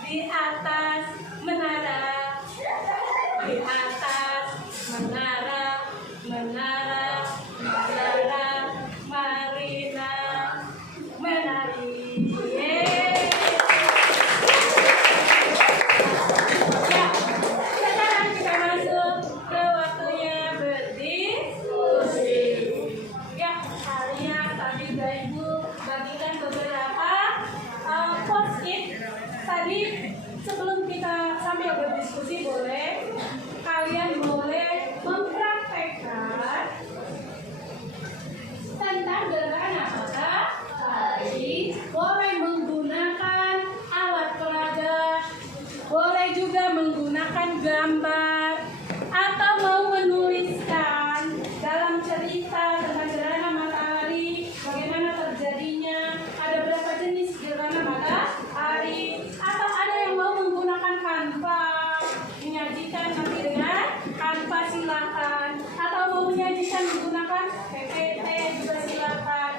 di atas menara, di atas menara, menara, menara, Marina menari. Yeay. Ya, sekarang kita masuk ke waktunya berdiskusi. Ya, kalian tadi Ibu bagikan beberapa post-it. Tadi sebelum kita sambil berdiskusi kalian boleh mempraktekkan tentang gerhana matahari, boleh menggunakan alat peraga, boleh juga menggunakan gambar, atau mau menuliskan dalam cerita tentang gerhana matahari, bagaimana terjadinya, ada berapa jenis gerhana matahari, atau ada yang mau menggunakan Canva, menyajikan nanti dengan Canva silakan, atau mau menyajikan menggunakan PPT juga silakan.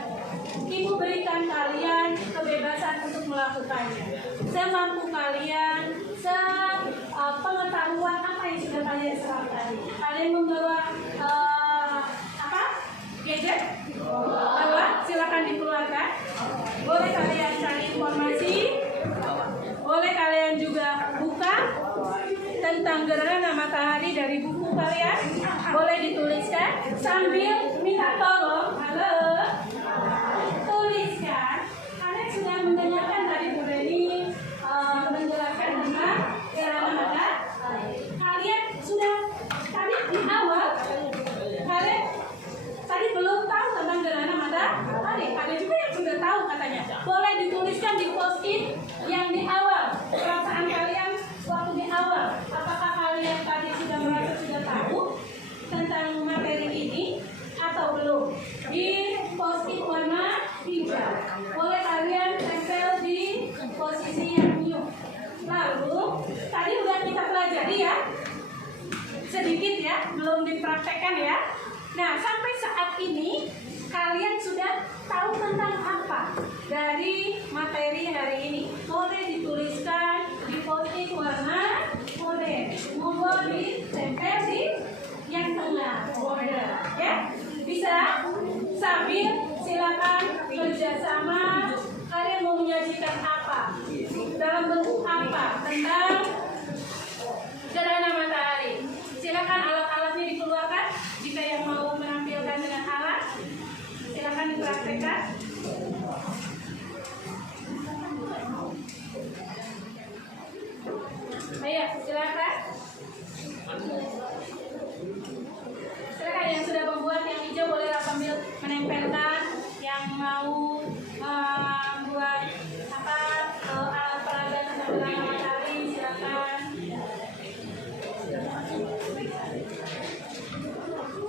Ibu berikan kalian kebebasan untuk melakukannya semampu kalian, pengetahuan apa yang sudah kalian serap tadi. Kalian membawa gadget? Bawa, silakan dikeluarkan. Boleh kalian cari informasi, boleh kalian juga buka tentang gerhana matahari dari buku kalian, boleh dituliskan sambil minta tolong. Halo, tuliskan. Kalian sudah mendengarkan tadi Bu Reni menjelaskan tentang gerhana matahari. Kalian sudah tadi di awal, kalian tadi belum tahu tentang gerhana matahari. Ada juga yang sudah tahu katanya. Boleh dituliskan di post-it yang di awal. Perasaan kalian waktu di awal. Apakah kalian tadi sudah merasa sudah tahu tentang materi ini atau belum? Di post-it warna hijau. Boleh kalian tempel di posisi yang new. Lalu tadi udah kita pelajari ya. Sedikit ya, belum dipraktekkan ya. Nah, sampai saat ini kalian sudah tahu tentang apa dari materi hari ini? Boleh dituliskan di post-it warna oranye. Monggo ditempel di yang tengah border, ya. Bisa sambil silakan kerjasama. Kalian mau menyajikan apa? Dalam bentuk apa? Tentang gerhana matahari. Silakan alat-alatnya dikeluarkan. Jika yang mau menampilkan dengan alat, silakan dipraktekkan. Ayo, silakan. Silakan yang sudah membuat yang hijau boleh sambil menempelkan. Yang mau membuat alat peraga tentang gerhana matahari, silakan.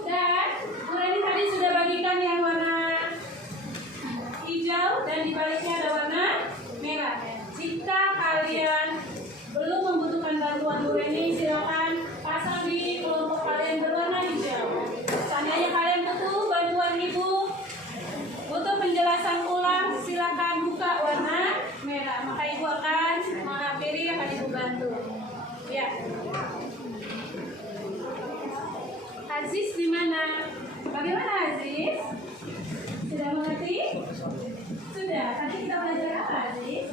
Dan Bu Reni tadi sudah bagikan yang warna hijau dan di baliknya ada warna merah. Jika kalian belum membutuhkan bantuan Bu Reni, silakan pasang di kelompok kalian berwarna hijau. Seandainya kalian butuh bantuan Ibu, butuh penjelasan ulang, silakan buka warna merah. Maka Ibu akan menghampiri, akan Ibu bantu. Ya. Aziz di mana? Bagaimana Aziz? Sudah mengerti? Sudah. Tadi kita belajar apa Aziz?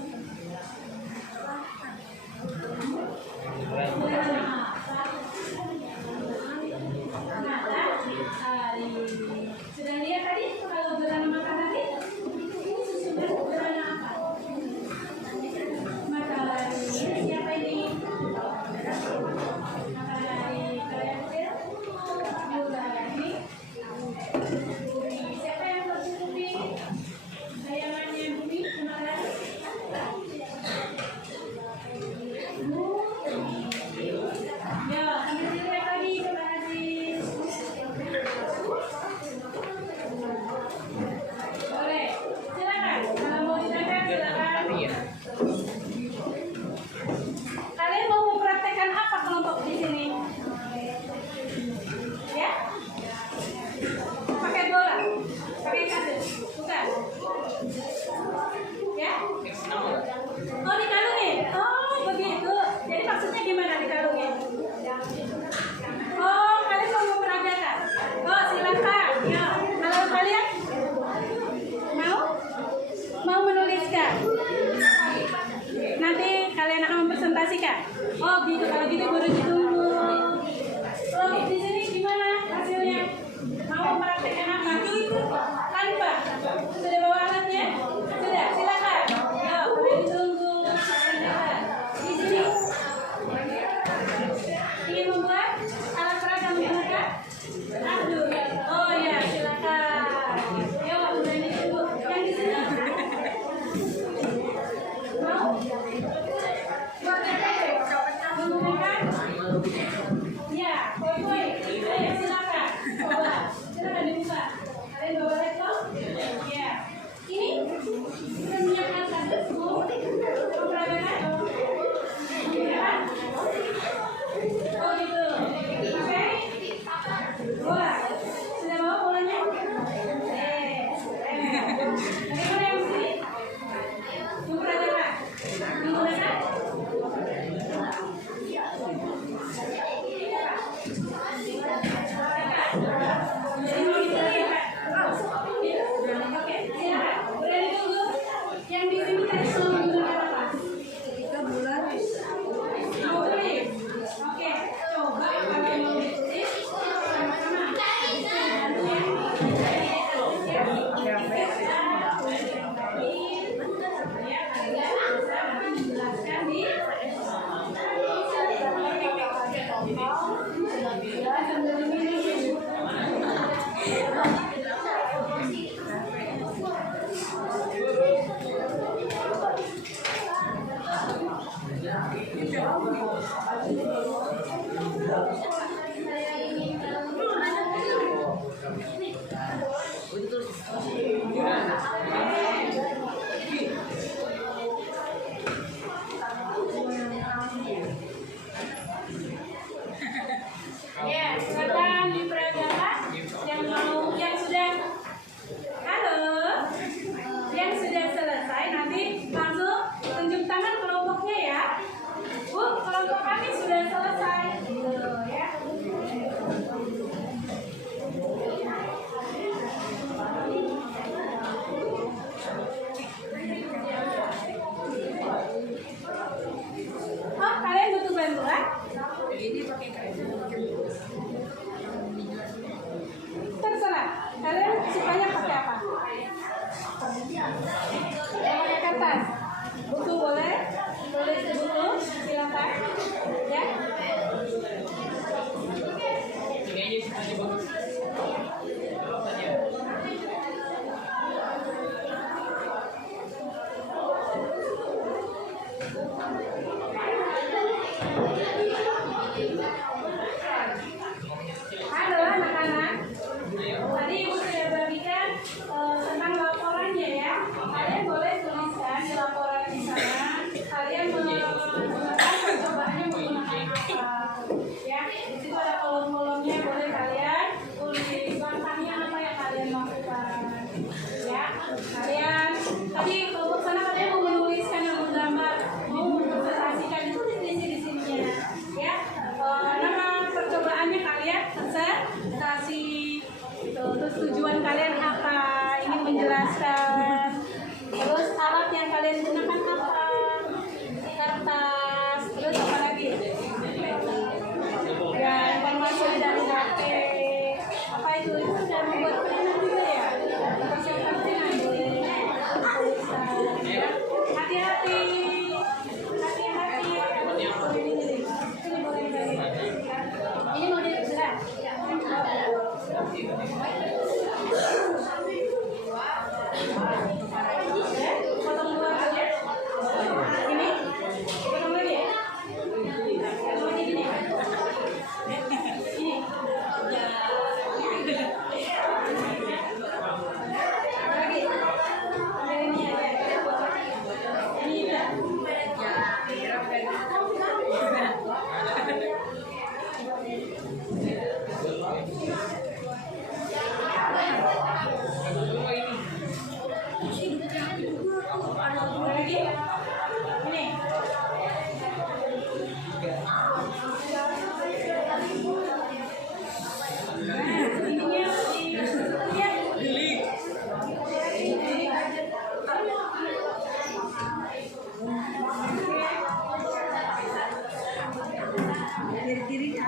Matahari. Sudah lihat tadi kalau gerhana matahari? Ini susunan gerhana apa? Matahari. Siapa ini? Matahari. Kalian lihat? Matahari. presentasikan. Oh gitu, kalau gitu baru ditunggu. Kalau di sini gimana hasilnya? Mau praktekkan apa? Tanpa. Sudah bawa alatnya? Sudah, silakan. Yo, boleh ditunggu. Di sini. Ingin membuat alat peraga menggunakan? Aduh. Oh ya, silakan. Yo, boleh ditunggu. Yang di sini. Mau? Buat menggunakan? Ya, koi. Ayo silakan. Coba. Silakan dibuka. Kalian bawa laptop? Ya. Ini sudah menyiapkan kardus mau memperagakan? Ya kan? Oh gitu. Oke. Bola. Sudah bawa bolanya? Bagaimana yang sini? Memperagakan? Menggunakan? Jadi mau diperagakan? Oke, silakan. Boleh ditunggu. Yang di sini tadi mau menggunakan apa? Mau tulis? Oke, coba kalau mau ditulis sama-sama. Menjelaskan di ya, silakan diperagakan. Yang mau, yang sudah, halo, yang sudah selesai nanti langsung tunjuk tangan kelompoknya ya. Bu, kelompok kami sudah selesai. Gitu ya. Oh, kalian butuh bantuan? Terserah. Kalian sukanya pakai apa? Pakai kertas. Buku boleh? Tulis di buku, silakan. Ya. Halo anak-anak. Tadi Ibu sudah bagikan tentang laporannya ya. Kalian boleh tuliskan di laporan di sana. Kalian menggunakan percobaannya menggunakan apa? Ya, di situ ada kolom-kolomnya. Boleh kalian tulis langkahnya apa yang kalian lakukan. Ya, kalian tadi kelompok sana kalian mau menuliskan yang menggambar, mau mempresentasikan itu di sininya. Ya, nama percobaannya kalian kasih. Terus tujuan kalian apa? Ingin menjelaskan. Terus alat yang kalian gunakan apa? Kertas. Terus apa lagi? Ya, informasi dari HP. Apa itu? Itu sudah membuat peringan juga ya? Persiapkan peringan boleh. Ya. Hati-hati. Hati-hati. Ini boleh dari. Ini mau sudah. Potong dua aja. Ini potong lagi ya. Potong lagi gini. Ini. Lagi. Ada ini aja. Diri-dirinya.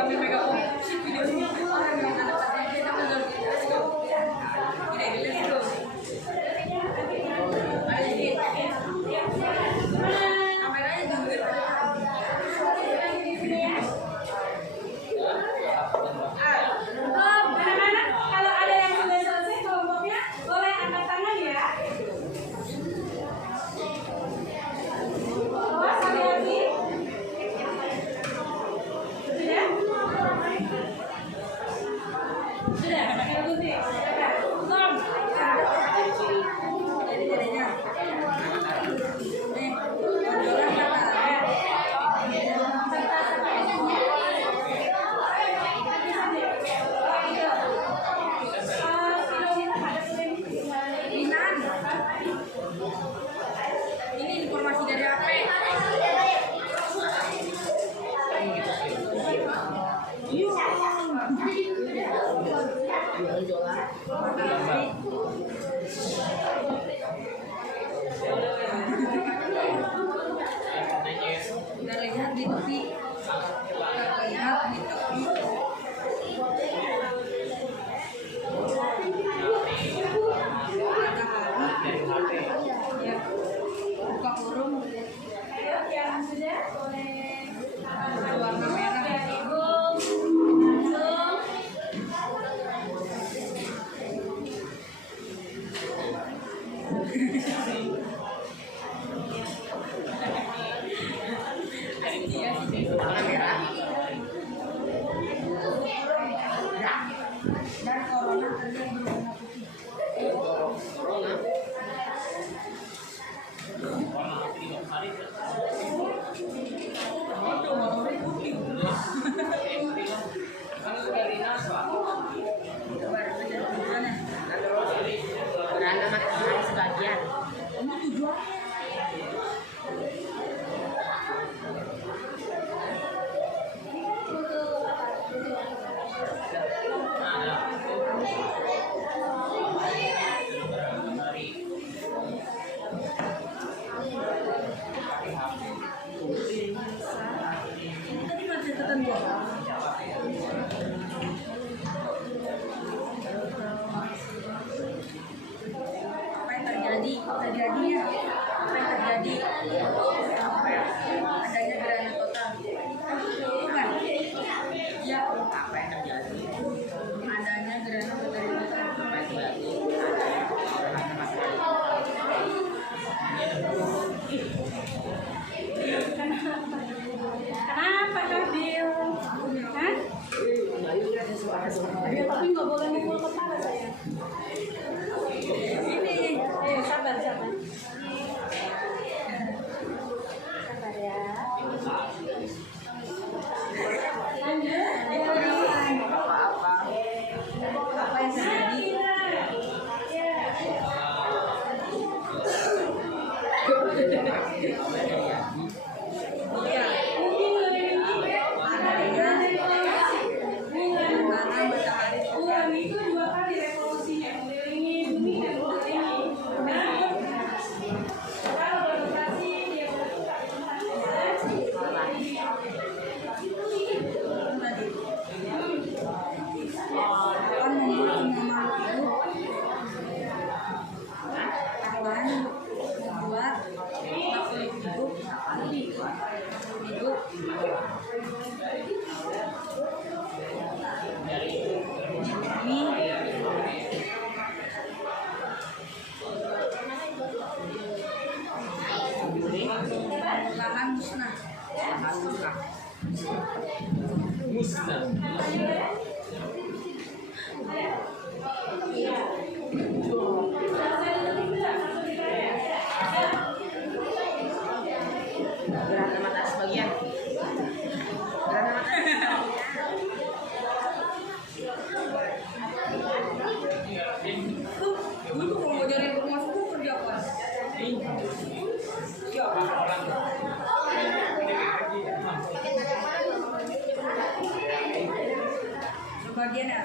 Kami pegang video ini orang yang ada pasnya kita benar. Let's go. Let's go. Ayo dikit. Kameranya juga. Anak-anak, kalau ada yang sudah selesai kelompoknya, boleh angkat tangan ya. Awas, hati-hati. Sudah? Sudah, ayo Putri. Tom. Jadi-jadinya. Nih, tonjolan kata. Inan. Ini informasi dari apa? Kita lihat di TV. Kita lihat di TV. Matahari. Ya. Buka kurung. Ayo, yang sudah boleh Warna merah. Dia sih warna merah. Dan corona tadi yang berwarna putih. Waduh, motornya putih. Kalau dari NASA, Berana matahari sebagian. Kamu tujuan? Ini tadi masih tertentu. Apa yang terjadi? Terjadinya apa yang terjadi? Adanya gerhana total. Bukan? Ya. Apa yang terjadi? Adanya gerhana total. Apa yang terjadi? Kenapa Fadil? Hah? Tapi nggak boleh mukul kepala saya. Ini. Sabar. Sabar ya. Lanjut. Apa-apa. Apa yang terjadi? Iya. Adanya matahari total. Itu 2 kali revolusinya, mengelilingi bumi dan mengelilingi. Dan kalau berrotasi dia berputar Tadi. Akan membuat semua makhluk akan membuat makhluk hidup di bumi perlahan musnah. Musnah. Gerakan mata sebagian. Gerakan mata. Dulu kalau mau jadi rumah suku kerja apa? Ya. Bagian ya.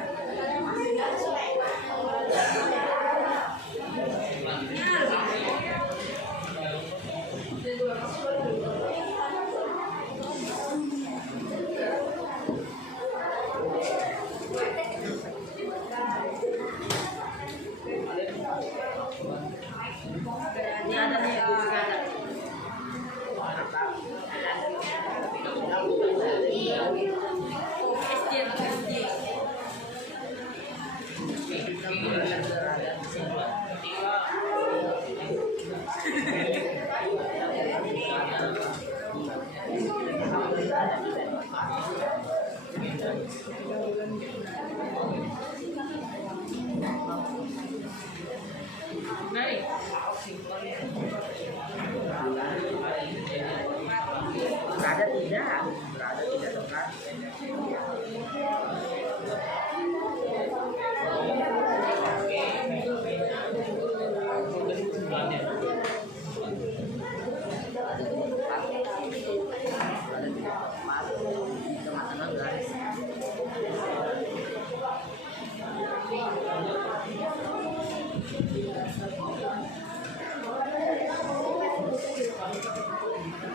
Berada tidak tokat.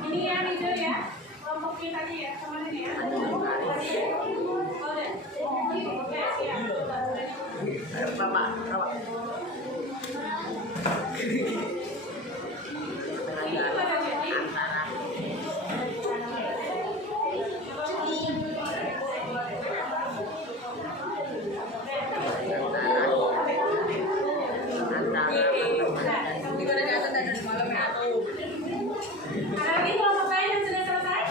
Ini ya, hijau ya. Kelompoknya tadi ya, sama ini ya. Tadi ya. Oh, deh. Oke, siap. Bapak. Ini pada jadi. Antara Ada lagi kelompok lain yang sudah selesai?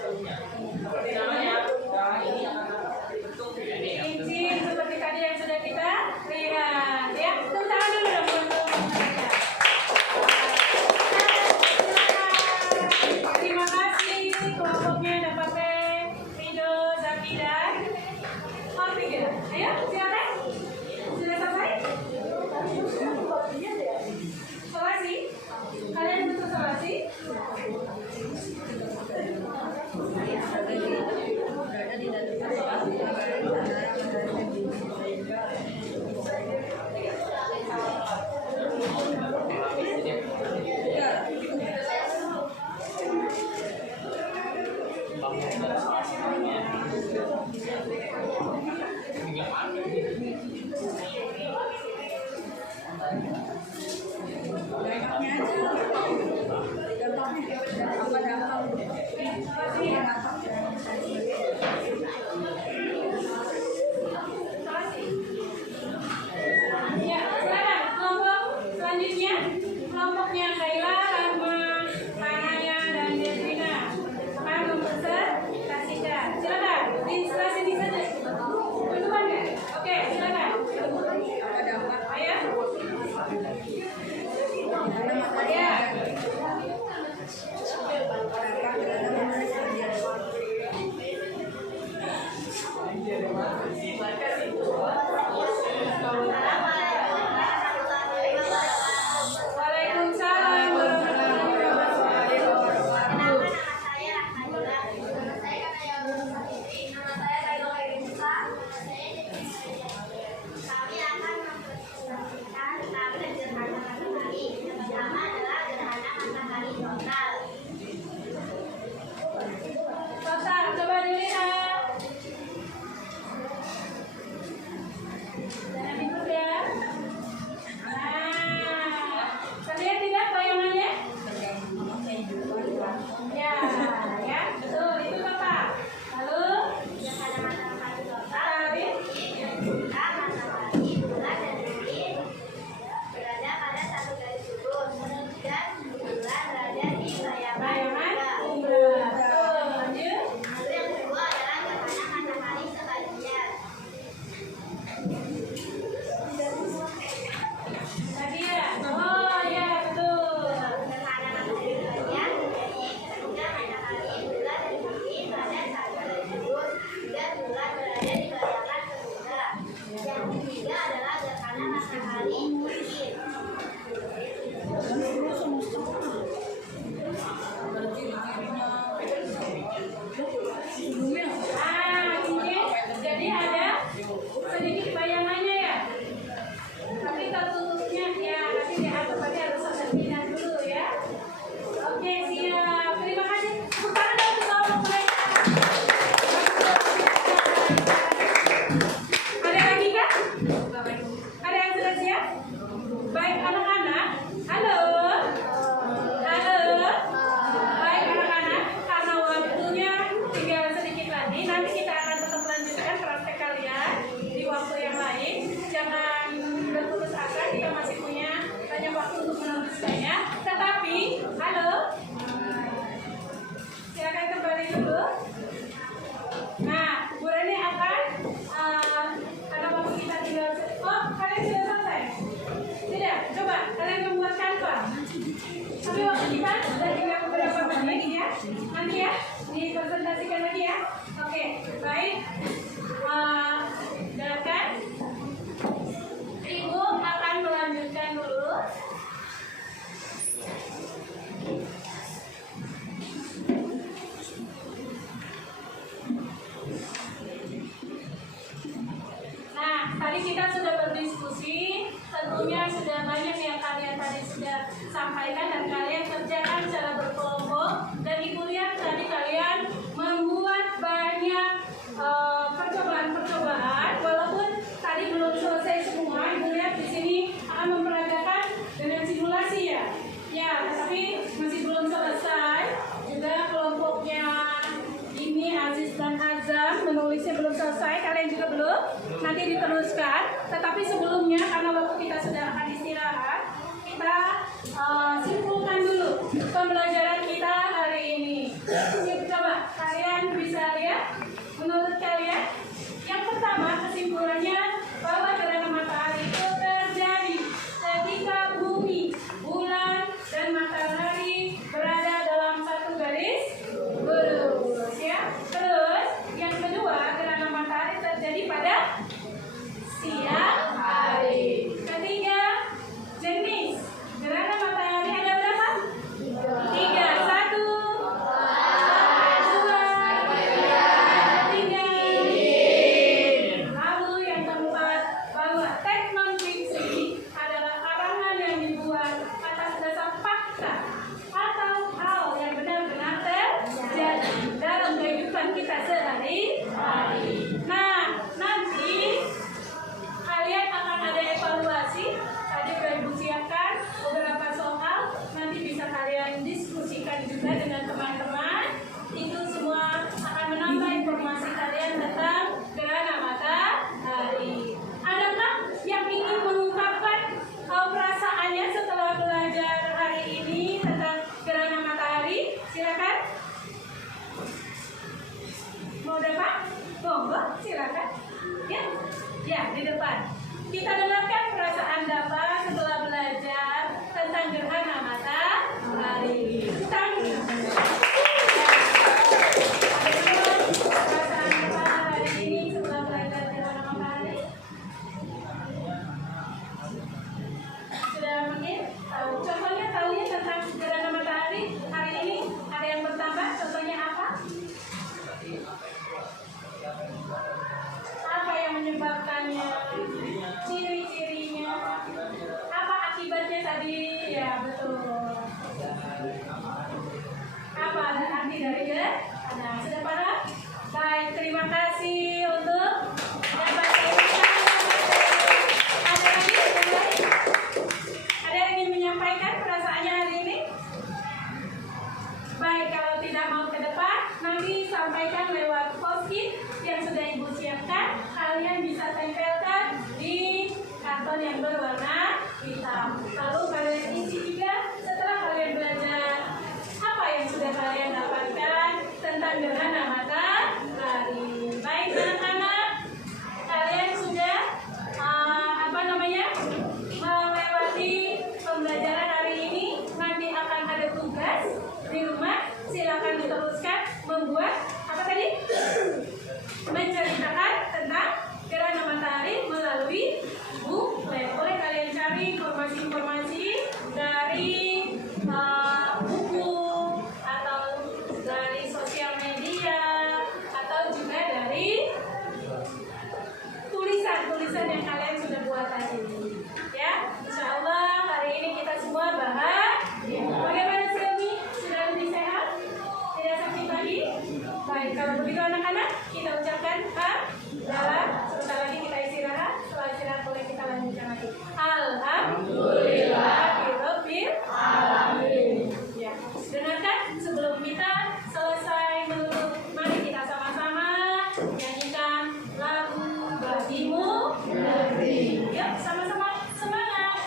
Seperti namanya, ini akan dibentuk Cincin seperti tadi yang sudah kita lihat ya. Tepuk tangan dulu dong buat mereka. Terima kasih kelompoknya ada Pape, Rido, Zaki dan Marfiga. Ayo silakan. Sudah sampai? Solasi? Kalian bentuk solasi? Ya, silakan kelompok selanjutnya. Kelompoknya Kaila, Rahma, Tanaya, dan Devrina akan mempresentasikan. Silakan, di sebelah sini saja. Berdepan ya? Oke, silakan. Ayo. Ya. Waalaikumsalam warahmatullahi wabarakatuh. Kami akan mempresentasikan tablet gerhana matahari. Yang pertama adalah gerhana matahari total. Total, coba dilihat. Jangan ikut ya. Nah, terlihat tidak bayangannya? Ya, ya, betul, itu total. Lalu, Gerhana matahari total tadi, jika matahari, bulan, dan bumi berada pada satu garis lurus dan bulan berada di bayangan bayangan juga. umbra. Betul, lanjut. Lalu yang kedua adalah gerhana matahari sebaliknya. Tadi ya, oh ya, betul. Gerhana matahari sebaliknya jika matahari, bulan, dan bumi pada satu garis lurus dan bulan berada di bayangan kedua. Yang ketiga adalah gerhana matahari cincin. Ah, cincin. Jadi ada sedikit bayangannya ya. Tapi tertutupnya ya nanti diatur, tapi harus ada pindah dulu ya. Oke, siap. Terima kasih. Tepuk tangan dong untuk kelompok mereka. Ada lagi kah? Ada yang sudah siap? Baik anak-anak. Halo. Halo. Baik anak-anak, karena waktunya tinggal sedikit lagi, nanti kita akan tetap lanjutkan praktek kalian di waktu yang lain. Jangan berputus asa, kita masih punya banyak waktu untuk menuliskannya. Tetapi, halo, silakan kembali dulu. Nah, Bu Reni akan karena waktu kita tinggal. Oh, kalian sudah selesai? Tidak, coba kalian membuat kanvas. Tapi waktu kita sudah tinggal beberapa menit ya. Nanti ya, dipresentasikan lagi ya. Oke, baik. Silakan. Ibu akan melanjutkan dulu. Nah, tadi kita sudah berdiskusi, tentunya sudah banyak yang kalian tadi sudah sampaikan dan kalian kerjakan secara berkelompok. Dan Ibu lihat tadi kalian membuat banyak percobaan-percobaan, walaupun tadi belum selesai semua. Ibu lihat di sini akan memperagakan dengan simulasi ya. Ya, tetapi masih belum selesai. Juga kelompoknya ini Aziz dan Azam menulisnya belum selesai, kalian juga belum. Nanti diteruskan. Tetapi sebelumnya karena waktu kita sudah akan istirahat, kita simpulkan dulu pembelajaran kita hari ini. Coba kalian di depan. Kita dengarkan perasaan Bapak setelah belajar tentang gerhana matahari. Bagaimana perasaan Bapak hari ini setelah belajar gerhana matahari? Sudah mungkin tahu. Contohnya tahunya tentang gerhana matahari hari ini ada yang bertambah. Contohnya apa? Apa yang menyebabkannya? Ciri-cirinya? Apa akibatnya tadi? Ya betul. Apa ada arti dari gerhana? Sudah paham? Baik, terima kasih untuk yang ada lagi yang lain? Ada yang ingin menyampaikan perasaannya hari ini? Baik, kalau tidak mau ke depan, nanti sampaikan lewat post-it yang sudah Ibu siapkan. Kalian bisa tempelkan di karton yang berwarna hitam. Lalu kalian isi juga setelah kalian belajar apa yang sudah kalian dapatkan tentang gerhana matahari. Baik anak-anak, kalian sudah melewati pembelajaran hari ini. Nanti akan ada tugas di rumah. Silakan diteruskan membuat apa tadi? Menceritakan tentang gerhana matahari melalui buku. Boleh kalian cari informasi-informasi dari buku atau dari sosial media atau juga dari tulisan-tulisan yang kalian sudah buat tadi. Ya, insya Allah hari ini kita semua bahagia. Bagaimana Silmi? Sudah lebih sehat? Tidak sakit lagi? Baik, kalau begitu anak-anak, kita ucapkan dalam sebentar lagi kita istirahat. Setelah istirahat boleh kita lanjutkan lagi. Alhamdulillahirabbil alamin. Ya, dengarkan sebelum kita selesai menutup. Mari kita sama-sama nyanyikan lagu Bagimu Negeri. Yuk, sama-sama semangat.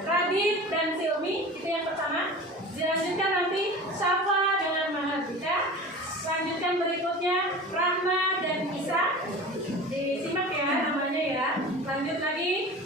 Radit dan Silmi, itu yang pertama. Dilanjutkan nanti Safa dengan Mahardika. Lanjut yang berikutnya Rahma dan Isa. Disimak ya namanya ya. Lanjut lagi.